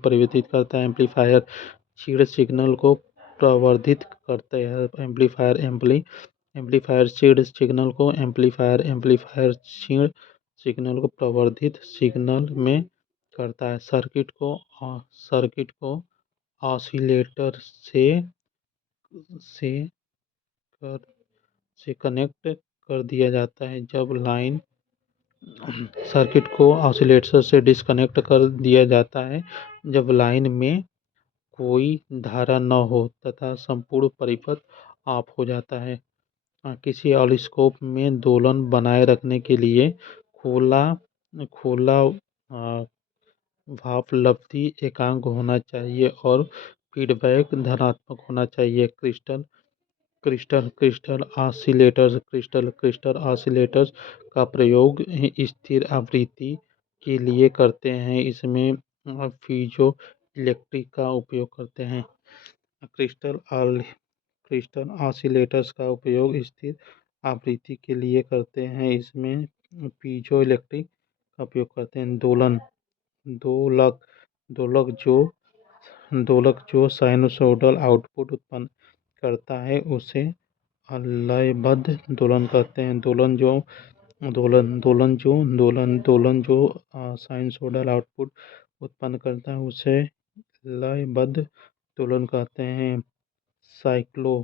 परिवर्तित करता है। एम्पलीफायर क्षीण सिग्नल को प्रवर्धित करते हैं। एम्पलीफायर क्षीण सिग्नल को प्रवर्धित सिग्नल में करता है। सर्किट को ऑसिलेटर से कनेक्ट कर दिया जाता है। सर्किट को ऑसिलेटर से डिस्कनेक्ट कर दिया जाता है जब लाइन में कोई धारा न हो तथा संपूर्ण परिपथ ऑफ हो जाता है। किसी ऑसिलोस्कोप में दोलन बनाए रखने के लिए खोला भाप-लब्धि एकांक होना चाहिए और फीडबैक धनात्मक होना चाहिए। क्रिस्टल ऑसिलेटर्स का प्रयोग स्थिर आवृत्ति के लिए करते हैं। इसमें पीजो इलेक्ट्रिक का उपयोग करते हैं। क्रिस्टल ऑसिलेटर्स का उपयोग स्थिर आवृत्ति के लिए करते हैं। इसमें पीजो इलेक्ट्रिक का उपयोग करते हैं। दोलक जो साइनसोइडल आउटपुट उत्पन्न करता है उसे लयबद्ध दोलन कहते हैं। दोलन जो साइनसोइडल आउटपुट उत्पन्न करता है उसे लयबद्ध दोलन कहते हैं। साइक्लो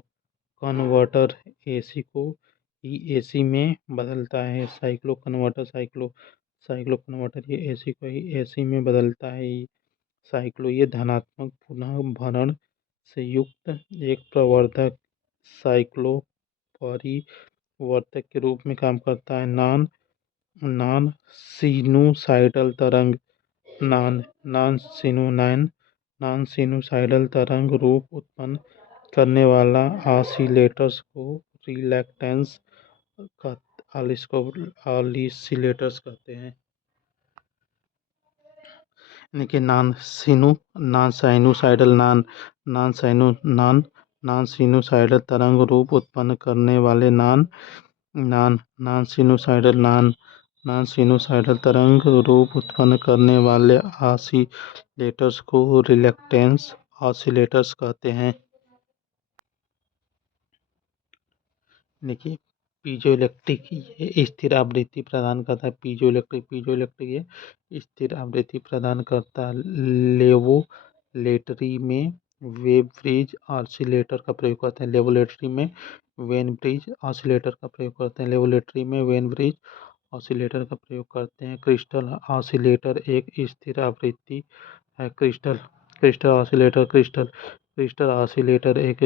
कन्वर्टर एसी को ही एसी में बदलता है। साइक्लो कन्वर्टर ये एसी को ही एसी में बदलता है। ये धनात्मक पुनः भरण से युक्त एक प्रवर्धक साइक्लो परिवर्तक के रूप में काम करता है। नॉन सिनुसाइडल तरंग रूप उत्पन्न करने वाला ऑसिलेटर्स को रिलेक्टेंस ऑसिलेटर्स कहते हैं। देखिए नॉन साइनुसाइडल तरंग रूप उत्पन्न करने वाले नॉन नॉन सिनुसाइडल तरंग रूप उत्पन्न करने वाले ऑसिलेटर्स को रिलक्टेंस ऑसिलेटर्स कहते हैं। देखिए, पीजोइलेक्ट्रिक ये स्थिर आवृत्ति प्रदान करता है। पीजोइलेक्ट्रिक ये स्थिर आवृत्ति प्रदान करता है। लेवोलेटरी में वेव ब्रिज ऑसिलेटर का प्रयोग करते हैं। लेवोलेटरी में वेन ब्रिज ऑसिलेटर का प्रयोग करते हैं। लेवोलेटरी में वेन ब्रिज ऑसिलेटर का प्रयोग करते हैं। क्रिस्टल ऑसिलेटर एक स्थिर आवृत्ति है। क्रिस्टल ऑसिलेटर क्रिस्टल ऑसिलेटर एक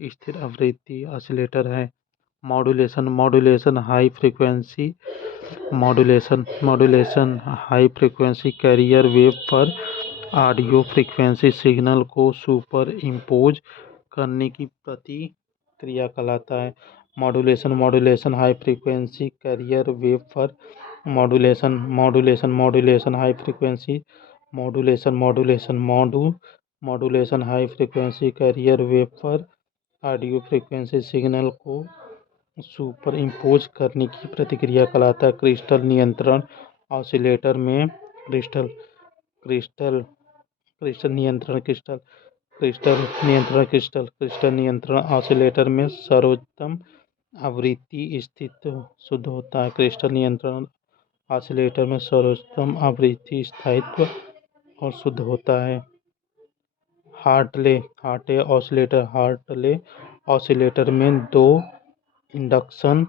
स्थिर आवृत्ति ऑसिलेटर है। Modulation high frequency carrier wave पर ऑडियो फ्रीक्वेंसी सिग्नल को सुपर इम्पोज करने की प्रतिक्रिया कहलाता है। Modulation high frequency carrier wave पर modulation high frequency modulation high frequency carrier wave पर ऑडियो फ्रीक्वेंसी सिग्नल को सुपर इम्पोज करने की प्रतिक्रिया कहलाता है। क्रिस्टल नियंत्रण ऑसिलेटर में क्रिस्टल क्रिस्टल क्रिस्टल नियंत्रण क्रिस्टल क्रिस्टल नियंत्रण ऑसिलेटर में सर्वोत्तम आवृत्ति स्थित शुद्ध होता है। क्रिस्टल नियंत्रण ऑसिलेटर में सर्वोत्तम आवृत्ति स्थायित्व और शुद्ध होता है। हार्टले ऑसिलेटर में दो इंडक्शन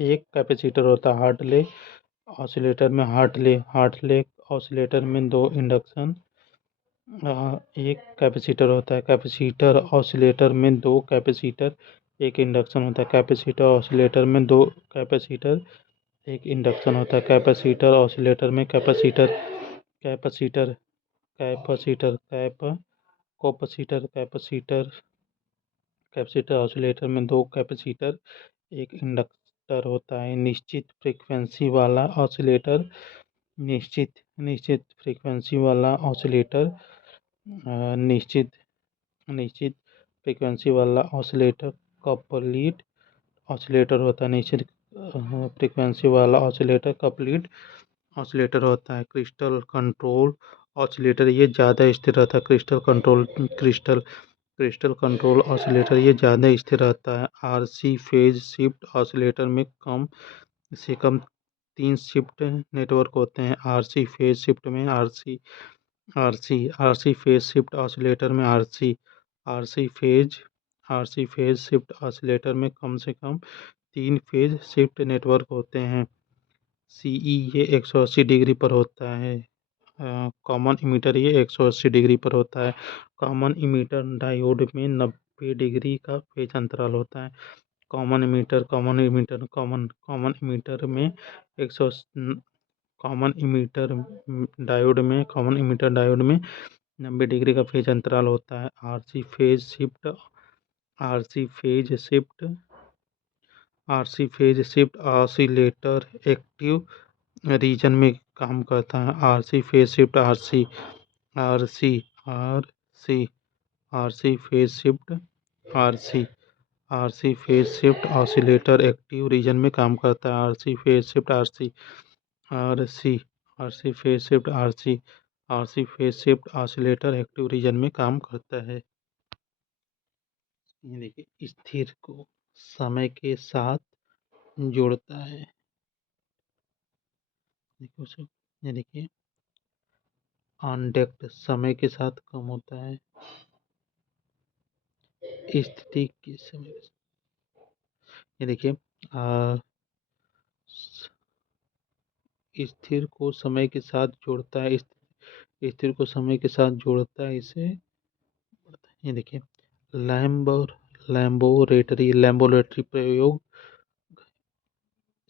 एक कैपेसिटर होता है। हार्टले ऑसिलेटर में दो इंडक्शन एक कैपेसिटर होता है। कैपेसिटर ऑसिलेटर में दो कैपेसिटर एक इंडक्शन होता है। कैपेसिटर ऑसिलेटर में दो कैपेसिटर एक इंडक्शन होता है। कैपेसिटर ऑसिलेटर में capacitor capacitor capacitor capacitor capacitor capacitor oscillator में दो कैपेसिटर एक इंडक्टर होता है। निश्चित फ्रीक्वेंसी वाला ऑसिलेटर निश्चित फ्रीक्वेंसी वाला ऑसिलेटर निश्चित निश्चित फ्रीक्वेंसी वाला ऑसिलेटर कपलीट ऑसिलेटर होता है। निश्चित फ्रीक्वेंसी वाला ऑसिलेटर कपलीट ऑसिलेटर होता है। क्रिस्टल कंट्रोल ऑसिलेटर ये ज़्यादा स्थिर रहता है। क्रिस्टल कंट्रोल ऑसिलेटर ये ज़्यादा स्थिर रहता है। आरसी फेज शिफ्ट ऑसिलेटर में कम से कम 3 शिफ्ट नेटवर्क होते हैं। आरसी फेज शिफ्ट में आरसी फेज शिफ्ट ऑसिलेटर में आरसी फेज शिफ्ट ऑसिलेटर में कम से कम 3 फेज शिफ्ट नेटवर्क होते हैं। सीई ये 180 डिग्री पर होता है। कॉमन इमीटर ये 180 डिग्री पर होता है। कॉमन इमीटर डायोड में 90 डिग्री का फेज अंतराल होता है। कॉमन इमीटर में 100 कॉमन इमीटर डायोड में 90 डिग्री का फेज अंतराल होता है। RC phase shift oscillator active region में काम करता है। RC phase shift RC RC RC phase shift RC RC phase shift oscillator active region में काम करता है। RC phase shift RC RC phase shift RC phase shift oscillator active region में काम करता है। ये देखिए, स्थिर को समय के साथ जोड़ता है। ये देखिए, अनडेक्ड समय के साथ कम होता है। स्थिति के समय ये देखिए, स्थिर को समय के साथ जोड़ता है। स्थिर को समय के साथ जोड़ता है इसे। ये देखिए, लैम्बोरेटरी प्रयोग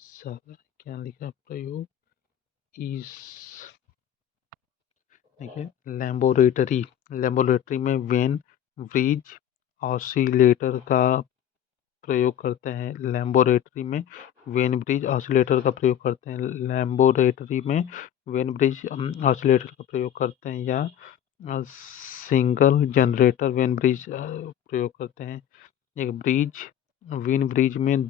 साला क्या लिखा प्रयोग इस देखिए, लैम्बोरेटरी में वेन ब्रिज ऑसिलेटर का प्रयोग करते हैं। लैम्बोरेटरी में वेन ब्रिज ऑसिलेटर का प्रयोग करते हैं। लैम्बोरेटरी में वेन ब्रिज ऑसिलेटर का प्रयोग करते हैं या सिंगल जनरेटर वेन ब्रिज प्रयोग करते हैं। एक ब्रिज विन ब्रिज में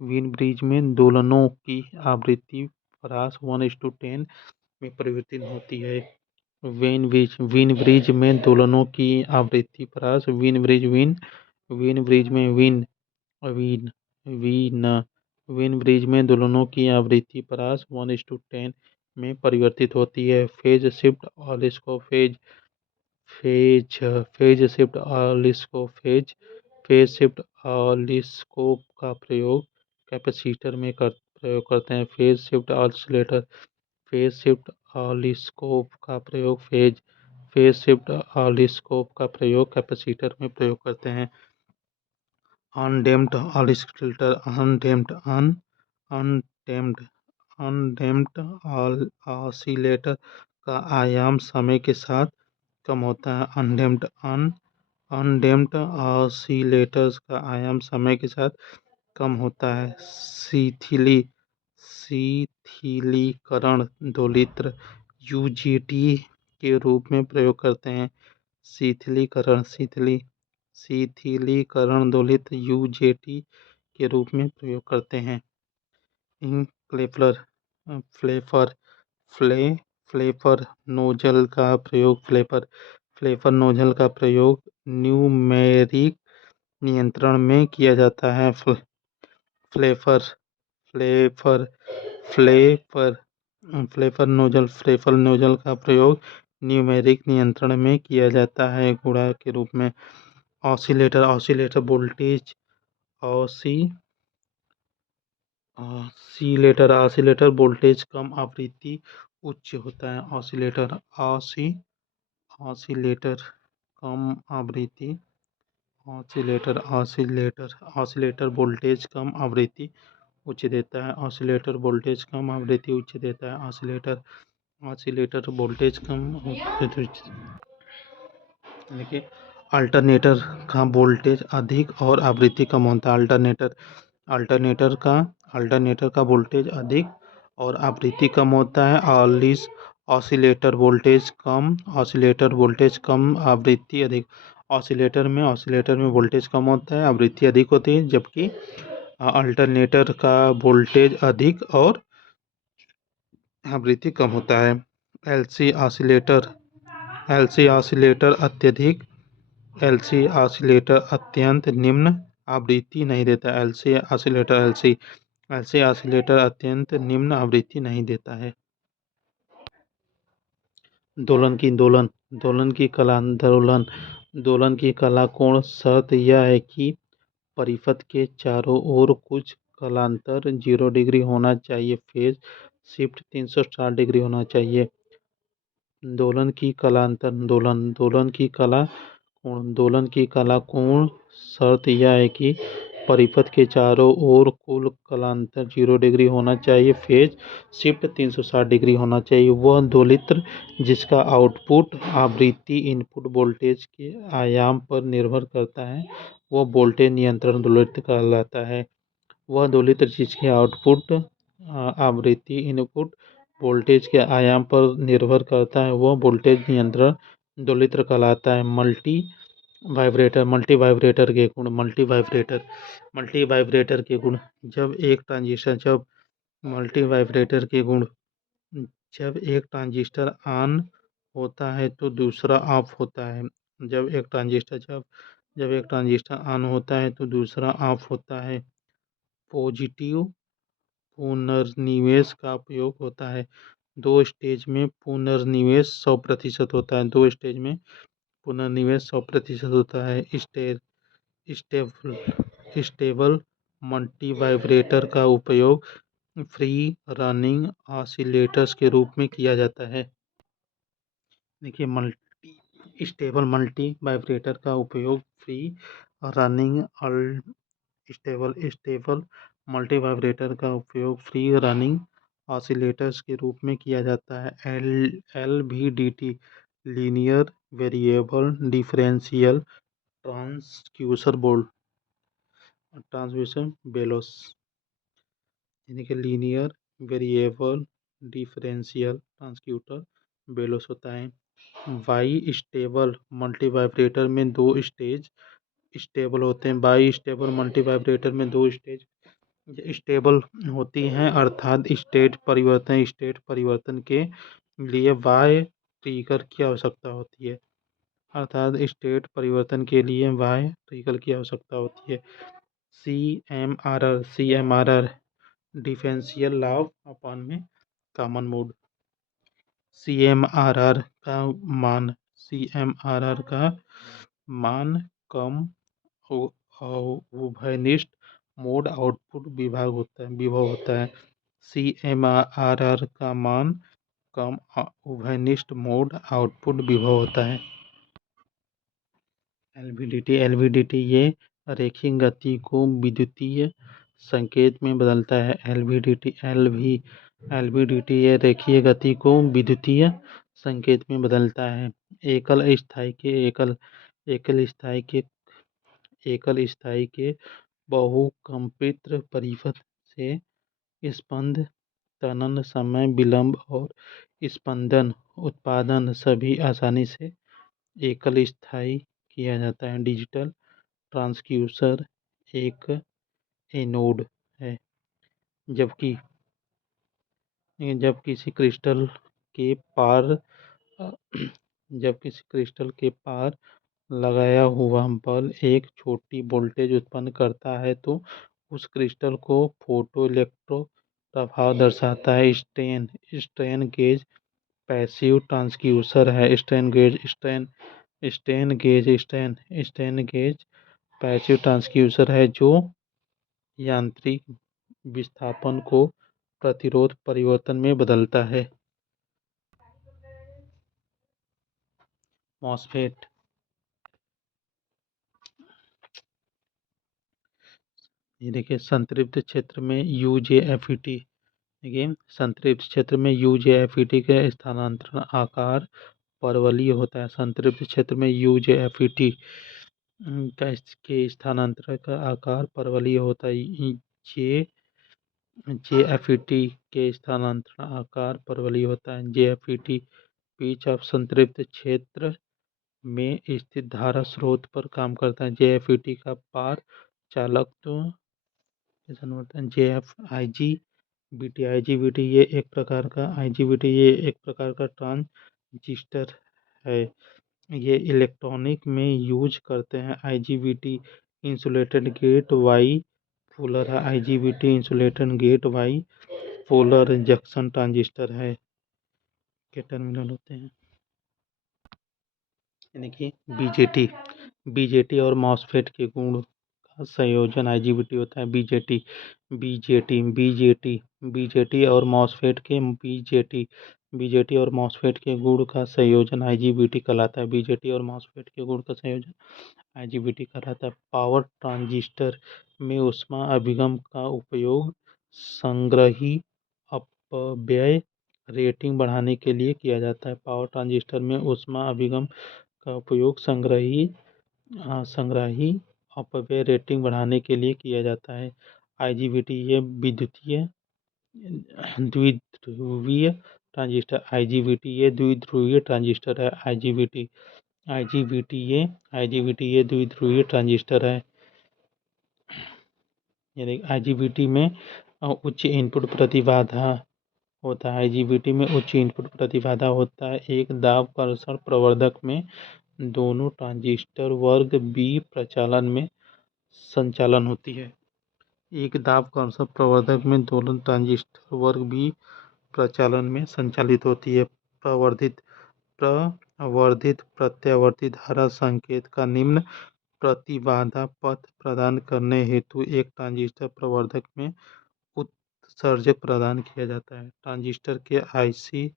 व्हीन ब्रिज में दोलनों की आवृत्ति परास 1:10 में परिवर्तित होती है। व्हीन ब्रिज में दोलनों की आवृत्ति परास व्हीन ब्रिज में वीन वीन व्हीन ब्रिज में दोलनों की आवृत्ति परास 1:10 में परिवर्तित होती है। Phase shift oscilloscope phase phase shift oscilloscope phase shift oscilloscope का प्रयोग कैपेसिटर में प्रयोग करते हैं। Phase shift oscillator phase shift oscilloscope का प्रयोग फेज शिफ्ट ऑसिलोस्कोप का प्रयोग कैपेसिटर में प्रयोग करते हैं। अनडैम्प्ड ऑसिलेटर अनडैम्प्ड ऑसिलेटर का आयाम समय के साथ कम होता है। अनडैम्प्ड ऑसिलेटर्स का आयाम समय के साथ कम होता है। शिथिलीकरण दोलित्र यूजीटी के रूप में प्रयोग करते हैं। शिथिलीकरण दोलित्र यूजेटी के रूप में प्रयोग करते हैं। फ्लेपर फ्लेपर नोजल का प्रयोग फ्लेपर नोजल का प्रयोग न्यूमेरिक नियंत्रण में किया जाता है। Flapper flapper flapper flapper nozzle का प्रयोग न्यूमेरिक नियंत्रण में किया जाता है गुणा के रूप में। ऑसिलेटर वोल्टेज ऑसिलेटर वोल्टेज कम आवृत्ति उच्च होता है। ऑसिलेटर कम आवृत्ति ऑसिलेटर वोल्टेज कम आवृत्ति उच्च देता है। ऑसिलेटर वोल्टेज कम आवृत्ति उच्च देता है। ऑसिलेटर वोल्टेज कम देखिए अल्टरनेटर का वोल्टेज अधिक और आवृत्ति कम होता है। अल्टरनेटर का वोल्टेज अधिक और आवृत्ति कम होता है। ऑसिलेटर वोल्टेज कम आवृत्ति अधिक। ऑसिलेटर में वोल्टेज कम होता है, आवृत्ति अधिक होती है, जबकि अल्टरनेटर का वोल्टेज अधिक और आवृत्ति कम होता है। एलसी ऑसिलेटर अत्यंत निम्न आवृत्ति नहीं देता। एलसी ऑसिलेटर अत्यंत निम्न आवृत्ति नहीं देता है। दोलन की कला कोण शर्त यह है कि परिपथ के चारों ओर कुछ कलांतर 0 डिग्री होना चाहिए। फेज शिफ्ट 360 डिग्री होना चाहिए। दोलन की कला कोण शर्त यह है कि परिपथ के चारों ओर कुल कलांतर 0 डिग्री होना चाहिए। फेज शिफ्ट 360 डिग्री होना चाहिए। वह दोलित्र जिसका आउटपुट आवृत्ति इनपुट वोल्टेज के आयाम पर निर्भर करता है वह वोल्टेज नियंत्रण दोलित्र कहलाता है। वह दोलित्र जिसके आउटपुट आवृत्ति इनपुट वोल्टेज के आयाम पर निर्भर करता है वह वोल्टेज नियंत्रण दोलित्र कहलाता है। मल्टीवाइब्रेटर के गुण जब एक ट्रांजिस्टर ऑन होता है तो दूसरा ऑफ होता है। जब एक ट्रांजिस्टर ऑन होता है तो दूसरा ऑफ होता है। पॉजिटिव पुनर्निवेश का उपयोग होता है। 2 स्टेज में पुनर्निवेश 100% होता है। 2 स्टेज में पुनर्निवेश 100% होता है। स्टेबल मल्टीवाइब्रेटर का उपयोग फ्री रनिंग ऑसिलेटर्स के रूप में किया जाता है। देखिए स्टेबल मल्टीवाइब्रेटर का उपयोग फ्री रनिंग स्टेबल मल्टीवाइब्रेटर का उपयोग फ्री रनिंग ऑसिलेटर्स के रूप में किया जाता है। LVDT linear variable differential transducer bellows यानी कि linear variable differential transducer bellows होता है। बाई स्टेबल मल्टीवाइब्रेटर में 2 स्टेज स्टेबल होते हैं। बाई स्टेबल मल्टीवाइब्रेटर में 2 स्टेज ये स्टेबल होती हैं, अर्थात स्टेट परिवर्तन के लिए बाह्य ट्रिगर की आवश्यकता होती है। CMRR डिफरेंशियल लॉ अपॉन में कॉमन मोड। CMRR का मान CMRR का मान कम उभयनिष्ठ मोड आउटपुट विभव होता है। CMRR का मान कम उभयनिष्ठ मोड आउटपुट विभव होता है। LVDT ये रैखिक गति को विद्युतीय संकेत में बदलता है। LVDT ये रैखिक गति को विद्युतीय संकेत में बदलता है। एकल स्थायी के बहुकंपित परिपथ से स्पंद त्वरण समय विलंब और स्पंदन उत्पादन सभी आसानी से एकल स्थायी किया जाता है। डिजिटल ट्रांसड्यूसर एक एनोड है, जबकि जब किसी क्रिस्टल के पार लगाया हुआ बल एक छोटी वोल्टेज उत्पन्न करता है तो उस क्रिस्टल को फोटो इलेक्ट्रो प्रभाव दर्शाता है। स्ट्रेन गेज पैसिव ट्रांसड्यूसर है। स्ट्रेन गेज पैसिव ट्रांसड्यूसर है जो यांत्रिक विस्थापन को प्रतिरोध परिवर्तन में बदलता है। मॉसफेट ये देखिए, संतृप्त क्षेत्र में UJFET का स्थानांतरण आकार परवलयी होता है। संतृप्त क्षेत्र में UJFET के स्थानांतरण का आकार परवलयी होता है। JFET के स्थानांतरण आकार परवलयी होता है। JFET पिच ऑफ संतृप्त क्षेत्र में स्थित धारा स्रोत पर काम करता है। JFET का पार चालक तो IGBT ये एक प्रकार का ट्रांजिस्टर है। ये इलेक्ट्रॉनिक में यूज करते हैं। IGBT insulated gate bipolar है। IGBT insulated gate bipolar junction transistor है के टर्मिनल होते हैं। यानी कि बीजेटी और मॉसफेट के गुण का संयोजन IGBT होता है। बीजेटी और मॉसफेट के गुण का संयोजन IGBT कहलाता है। पावर ट्रांजिस्टर में ऊष्मा अभिगम का उपयोग संग्रही अपव्यय रेटिंग बढ़ाने के लिए किया जाता है। पावर ट्रांजिस्टर में ऊष्मा अभिगम का उपयोग संग्रही अपव्यय रेटिंग बढ़ाने के लिए किया जाता है। IGBT ये विद्युतीय द्विध्रुवीय ट्रांजिस्टर है। IGBT ये द्विध्रुवीय ट्रांजिस्टर है। यानी IGBT में उच्च इनपुट प्रतिबाधा होता है। एक दाब कर्षण प्रवर्धक में दोनों ट्रांजिस्टर वर्ग बी प्रचालन में संचालन होती है। एक दाब कर्षण प्रवर्धक में दोनों ट्रांजिस्टर वर्ग बी प्रचालन में संचालित होती है। प्रवर्धित प्रत्यावर्ती धारा संकेत का निम्न प्रतिबाधा पथ प्रदान करने हेतु एक ट्रांजिस्टर प्रवर्धक में उत्सर्जक प्रदान किया जाता है। ट्रांजिस्टर के IC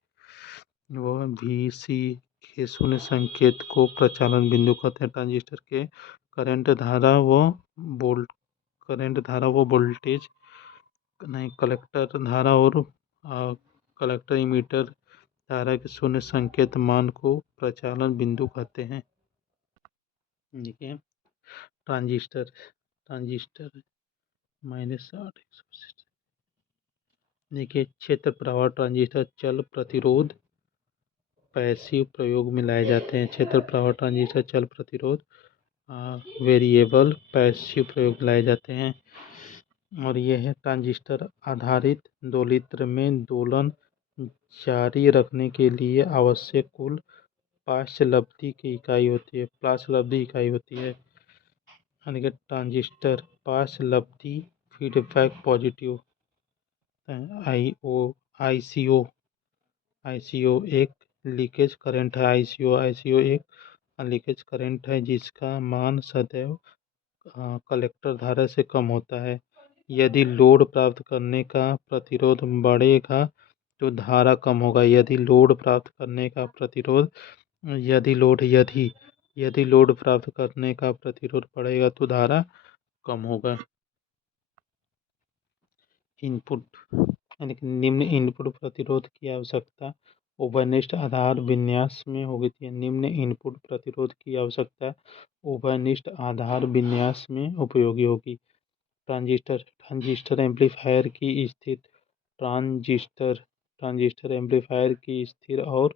व VC के शून्य संकेत को प्रचालन बिंदु कहते हैं। ट्रांजिस्टर के करंट धारा व वोल्टेज कलेक्टर इमीटर धारा के शून्य संकेत मान को प्रचालन बिंदु कहते हैं। देखिए, ट्रांजिस्टर -60। देखिए, क्षेत्र प्रवाह ट्रांजिस्टर चल प्रतिरोध पैसिव प्रयोग में लाए जाते हैं। क्षेत्र प्रवाह ट्रांजिस्टर चल प्रतिरोध वेरिएबल पैसिव प्रयोग लाए जाते हैं। और यह है ट्रांजिस्टर आधारित दोलित्र में दोलन जारी रखने के लिए आवश्यक कुल पाशलब्धि की इकाई होती है। पाशलब्धि इकाई होती है यानी कि ट्रांजिस्टर पाशलब्धि फीडबैक पॉजिटिव आईसीओ आईसीओ एक लीकेज करंट है। आईसीओ एक लीकेज करंट है जिसका मान सदैव कलेक्टर धारा से कम होता है। यदि लोड प्राप्त करने का प्रतिरोध बढ़ेगा तो धारा कम होगा। यदि लोड प्राप्त करने का प्रतिरोध यदि लोड प्राप्त करने का प्रतिरोध बढ़ेगा तो धारा कम होगा। इनपुट यानी कि निम्न इनपुट प्रतिरोध की आवश्यकता उभयनिष्ठ आधार विन्यास में होगी थी। निम्न इनपुट प्रतिरोध की आवश्यकता उभयनिष्ठ आधार विन्यास में उपयोगी होगी। ट्रांजिस्टर एम्पलीफायर की स्थिर ट्रांजिस्टर एम्पलीफायर की स्थिर और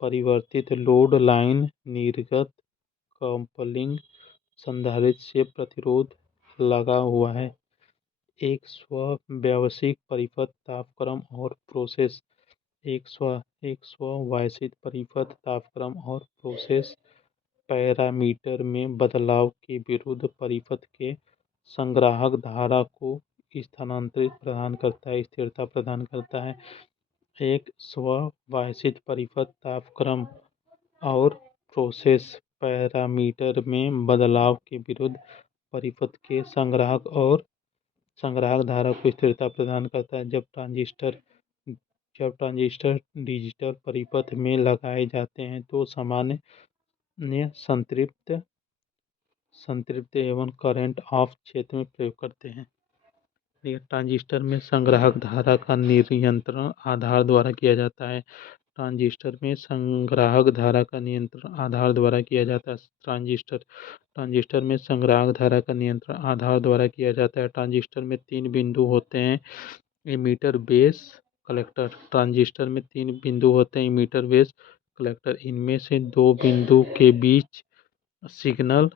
परिवर्तित लोड लाइन निर्गत कपलिंग संधारित्र से प्रतिरोध लगा हुआ है। एक स्व-व्यावसिक परिपथ तापक्रम और प्रोसेस एक स्व-वांछित परिपथ तापक्रम और प्रोसेस पैरामीटर में बदलाव के विरुद्ध परिपथ के संग्राहक धारा को स्थिरता प्रदान करता है। एक स्व-वांछित परिपथ तापक्रम और प्रोसेस पैरामीटर में बदलाव के विरुद्ध परिपथ के संग्राहक धारा को स्थिरता प्रदान करता है। जब ट्रांजिस्टर डिजिटल परिपथ में लगाए जाते हैं तो सामान्य संतृप्त एवं करंट ऑफ क्षेत्र में प्रयोग करते हैं। ट्रांजिस्टर में संग्राहक धारा का नियंत्रण आधार द्वारा किया जाता है। ट्रांजिस्टर में संग्राहक धारा का नियंत्रण आधार द्वारा किया जाता है। ट्रांजिस्टर में संग्राहक धारा का नियंत्रण आधार द्वारा किया जाता है। ट्रांजिस्टर में 3 बिंदु होते हैं, इमीटर, बेस, कलेक्टर। ट्रांजिस्टर में 3 बिंदु होते हैं, इमीटर, बेस, कलेक्टर। इनमें से 2 बिंदु के बीच सिग्नल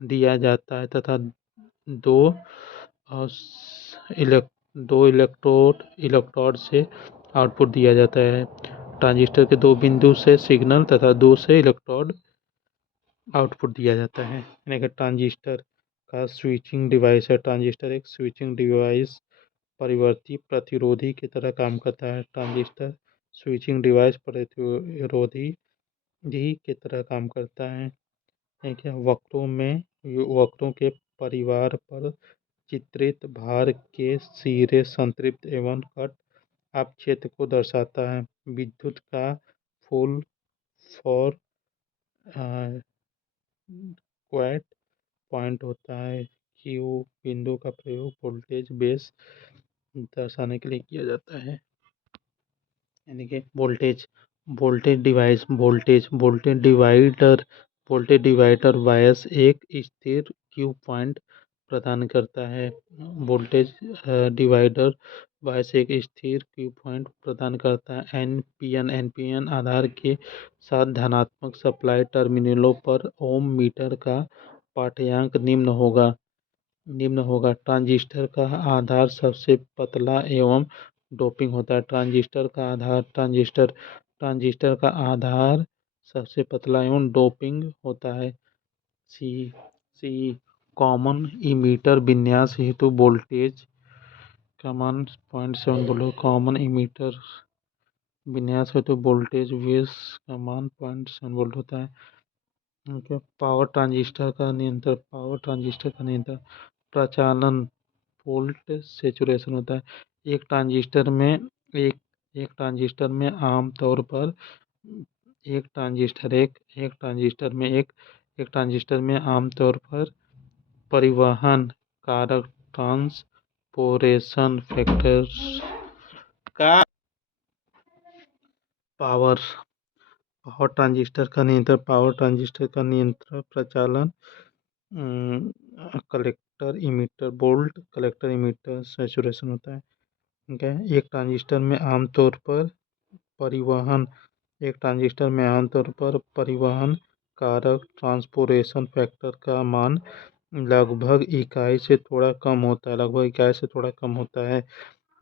दिया जाता है तथा दो इलेक्ट्रोड से आउटपुट दिया जाता है। ट्रांजिस्टर के 2 बिंदु से सिग्नल तथा 2 से इलेक्ट्रोड आउटपुट दिया जाता है। यानी कि ट्रांजिस्टर का स्विचिंग डिवाइस है। ट्रांजिस्टर एक स्विचिंग डिवाइस परिवर्ती प्रतिरोधी की तरह काम करता है। ट्रांजिस्टर स्विचिंग डिवाइस प्रतिरोधी की तरह काम करता है। क्या वक्रों के परिवार पर चित्रित भार के सिरे संतृप्त एवं कट ऑफ क्षेत्र को दर्शाता है। विद्युत का फुल फॉर क्वाइट पॉइंट होता है। क्यू बिंदु का प्रयोग वोल्टेज बेस दर्शाने के लिए किया जाता है। यानी कि वोल्टेज डिवाइडर वायस एक स्थिर क्यू पॉइंट प्रदान करता है। वोल्टेज डिवाइडर वायस एक स्थिर क्यू पॉइंट प्रदान करता है। एनपीएन आधार के साथ धनात्मक सप्लाई टर्मिनलों पर ओम मीटर का पाठ्यांक निम्न होगा। ट्रांजिस्टर का आधार सबसे पतला एवं डोपिंग होता है। ट्रांजिस्टर का आधार सबसे पतला एवं डोपिंग होता है। सी कॉमन इमीटर विन्यास हेतु वोल्टेज का मान 0.7 वोल्ट। कॉमन इमीटर विन्यास हेतु वोल्टेज बेस का मान 0.7 वोल्ट होता है। पावर ट्रांजिस्टर का नियंत्रण प्रचालन वोल्ट सेचुरेशन होता है। एक ट्रांजिस्टर में आमतौर पर परिवहन कारक ट्रांसपोरेशन फैक्टर का पावर ट्रांजिस्टर का नियंत्रण प्रचालन collector emitter volt collector emitter saturation होता है। ठीक है। एक ट्रांजिस्टर में आमतौर पर परिवहन कारक ट्रांसपोरेशन फैक्टर का मान लगभग इकाई से थोड़ा कम होता है, लगभग इकाई से थोड़ा कम होता है,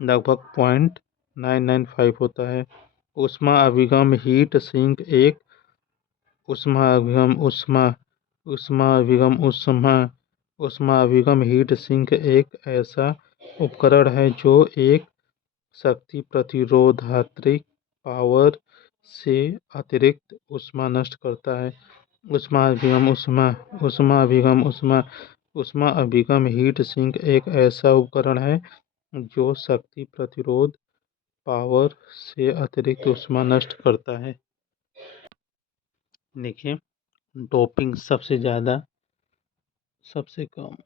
लगभग 0.995 होता है। ऊष्मा अभिगम हीट सिंक एक ऊष्मा अभिगम ऊष्मा ऊष्मा अभिगम ऊष्मा ऊष्मा अभिगम हीट सिंक एक ऐसा उपकरण है जो एक शक्ति प्रतिरोधात्मक पावर से अतिरिक्त ऊष्मा नष्ट करता है। ऊष्मा अभिगम ऊष्मा ऊष्मा अभिगम ऊष्मा ऊष्मा अभिगम हीट सिंक एक ऐसा उपकरण है जो शक्ति प्रतिरोध पावर से अतिरिक्त ऊष्मा नष्ट करता है। देखिए, डोपिंग सबसे ज़्यादा सबसे कम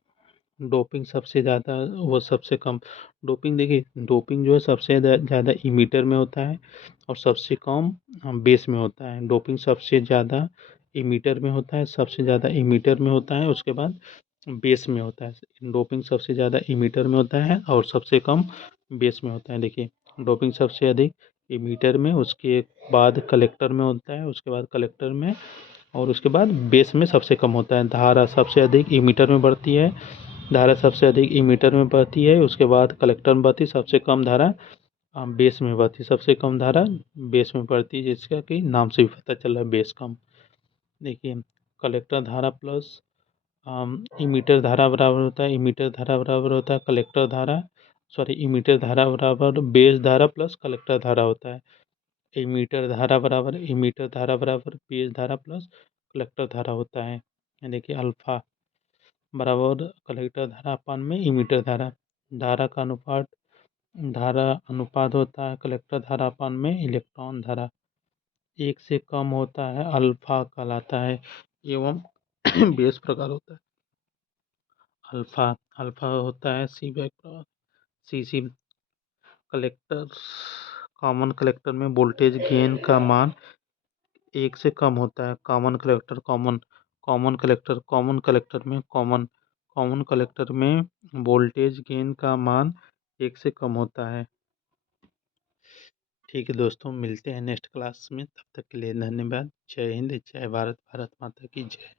डोपिंग सबसे ज़्यादा वो सबसे कम डोपिंग, देखिए डोपिंग जो है सबसे ज़्यादा इमीटर में होता है और सबसे कम बेस में होता है। डोपिंग सबसे ज़्यादा इमीटर में होता है, सबसे ज़्यादा इमीटर में होता है, उसके बाद बेस में होता है। डोपिंग सबसे ज़्यादा इमीटर में होता है और सबसे कम बेस में होता है। देखिए, डोपिंग सबसे अधिक इमीटर में, उसके बाद कलेक्टर में होता है, उसके बाद कलेक्टर में और उसके बाद बेस में सबसे कम होता है। धारा सबसे अधिक इमीटर में बढ़ती है, धारा सबसे अधिक इमीटर में बहती है, उसके बाद कलेक्टर में बहती है, सबसे कम धारा बेस में बहती है, सबसे कम धारा बेस में पड़ती है, जिसका कि नाम से भी पता चल रहा है बेस कम। देखिए, कलेक्टर धारा प्लस इमीटर धारा बराबर होता है, इमीटर धारा बराबर होता है कलेक्टर धारा, सॉरी इमीटर धारा बराबर बेस धारा प्लस कलेक्टर धारा होता है। इमीटर धारा बराबर बेस धारा प्लस कलेक्टर धारा होता है। देखिए, अल्फा बराबर कलेक्टर धारा अपान में इमीटर धारा, धारा का अनुपात धारा अनुपात होता है कलेक्टर धारा अपान में इलेक्ट्रॉन धारा। एक से कम होता है अल्फा कहलाता है एवं बेस प्रकार होता है। अल्फा अल्फा होता है सी बैक सी सी कलेक्टर कॉमन कलेक्टर में वोल्टेज गेन का मान एक से कम होता है। कॉमन कलेक्टर में कॉमन कलेक्टर में वोल्टेज गेन का मान एक से कम होता है। ठीक है दोस्तों, मिलते हैं नेक्स्ट क्लास में, तब तक के लिए धन्यवाद। जय हिंद, जय भारत, भारत माता की जय।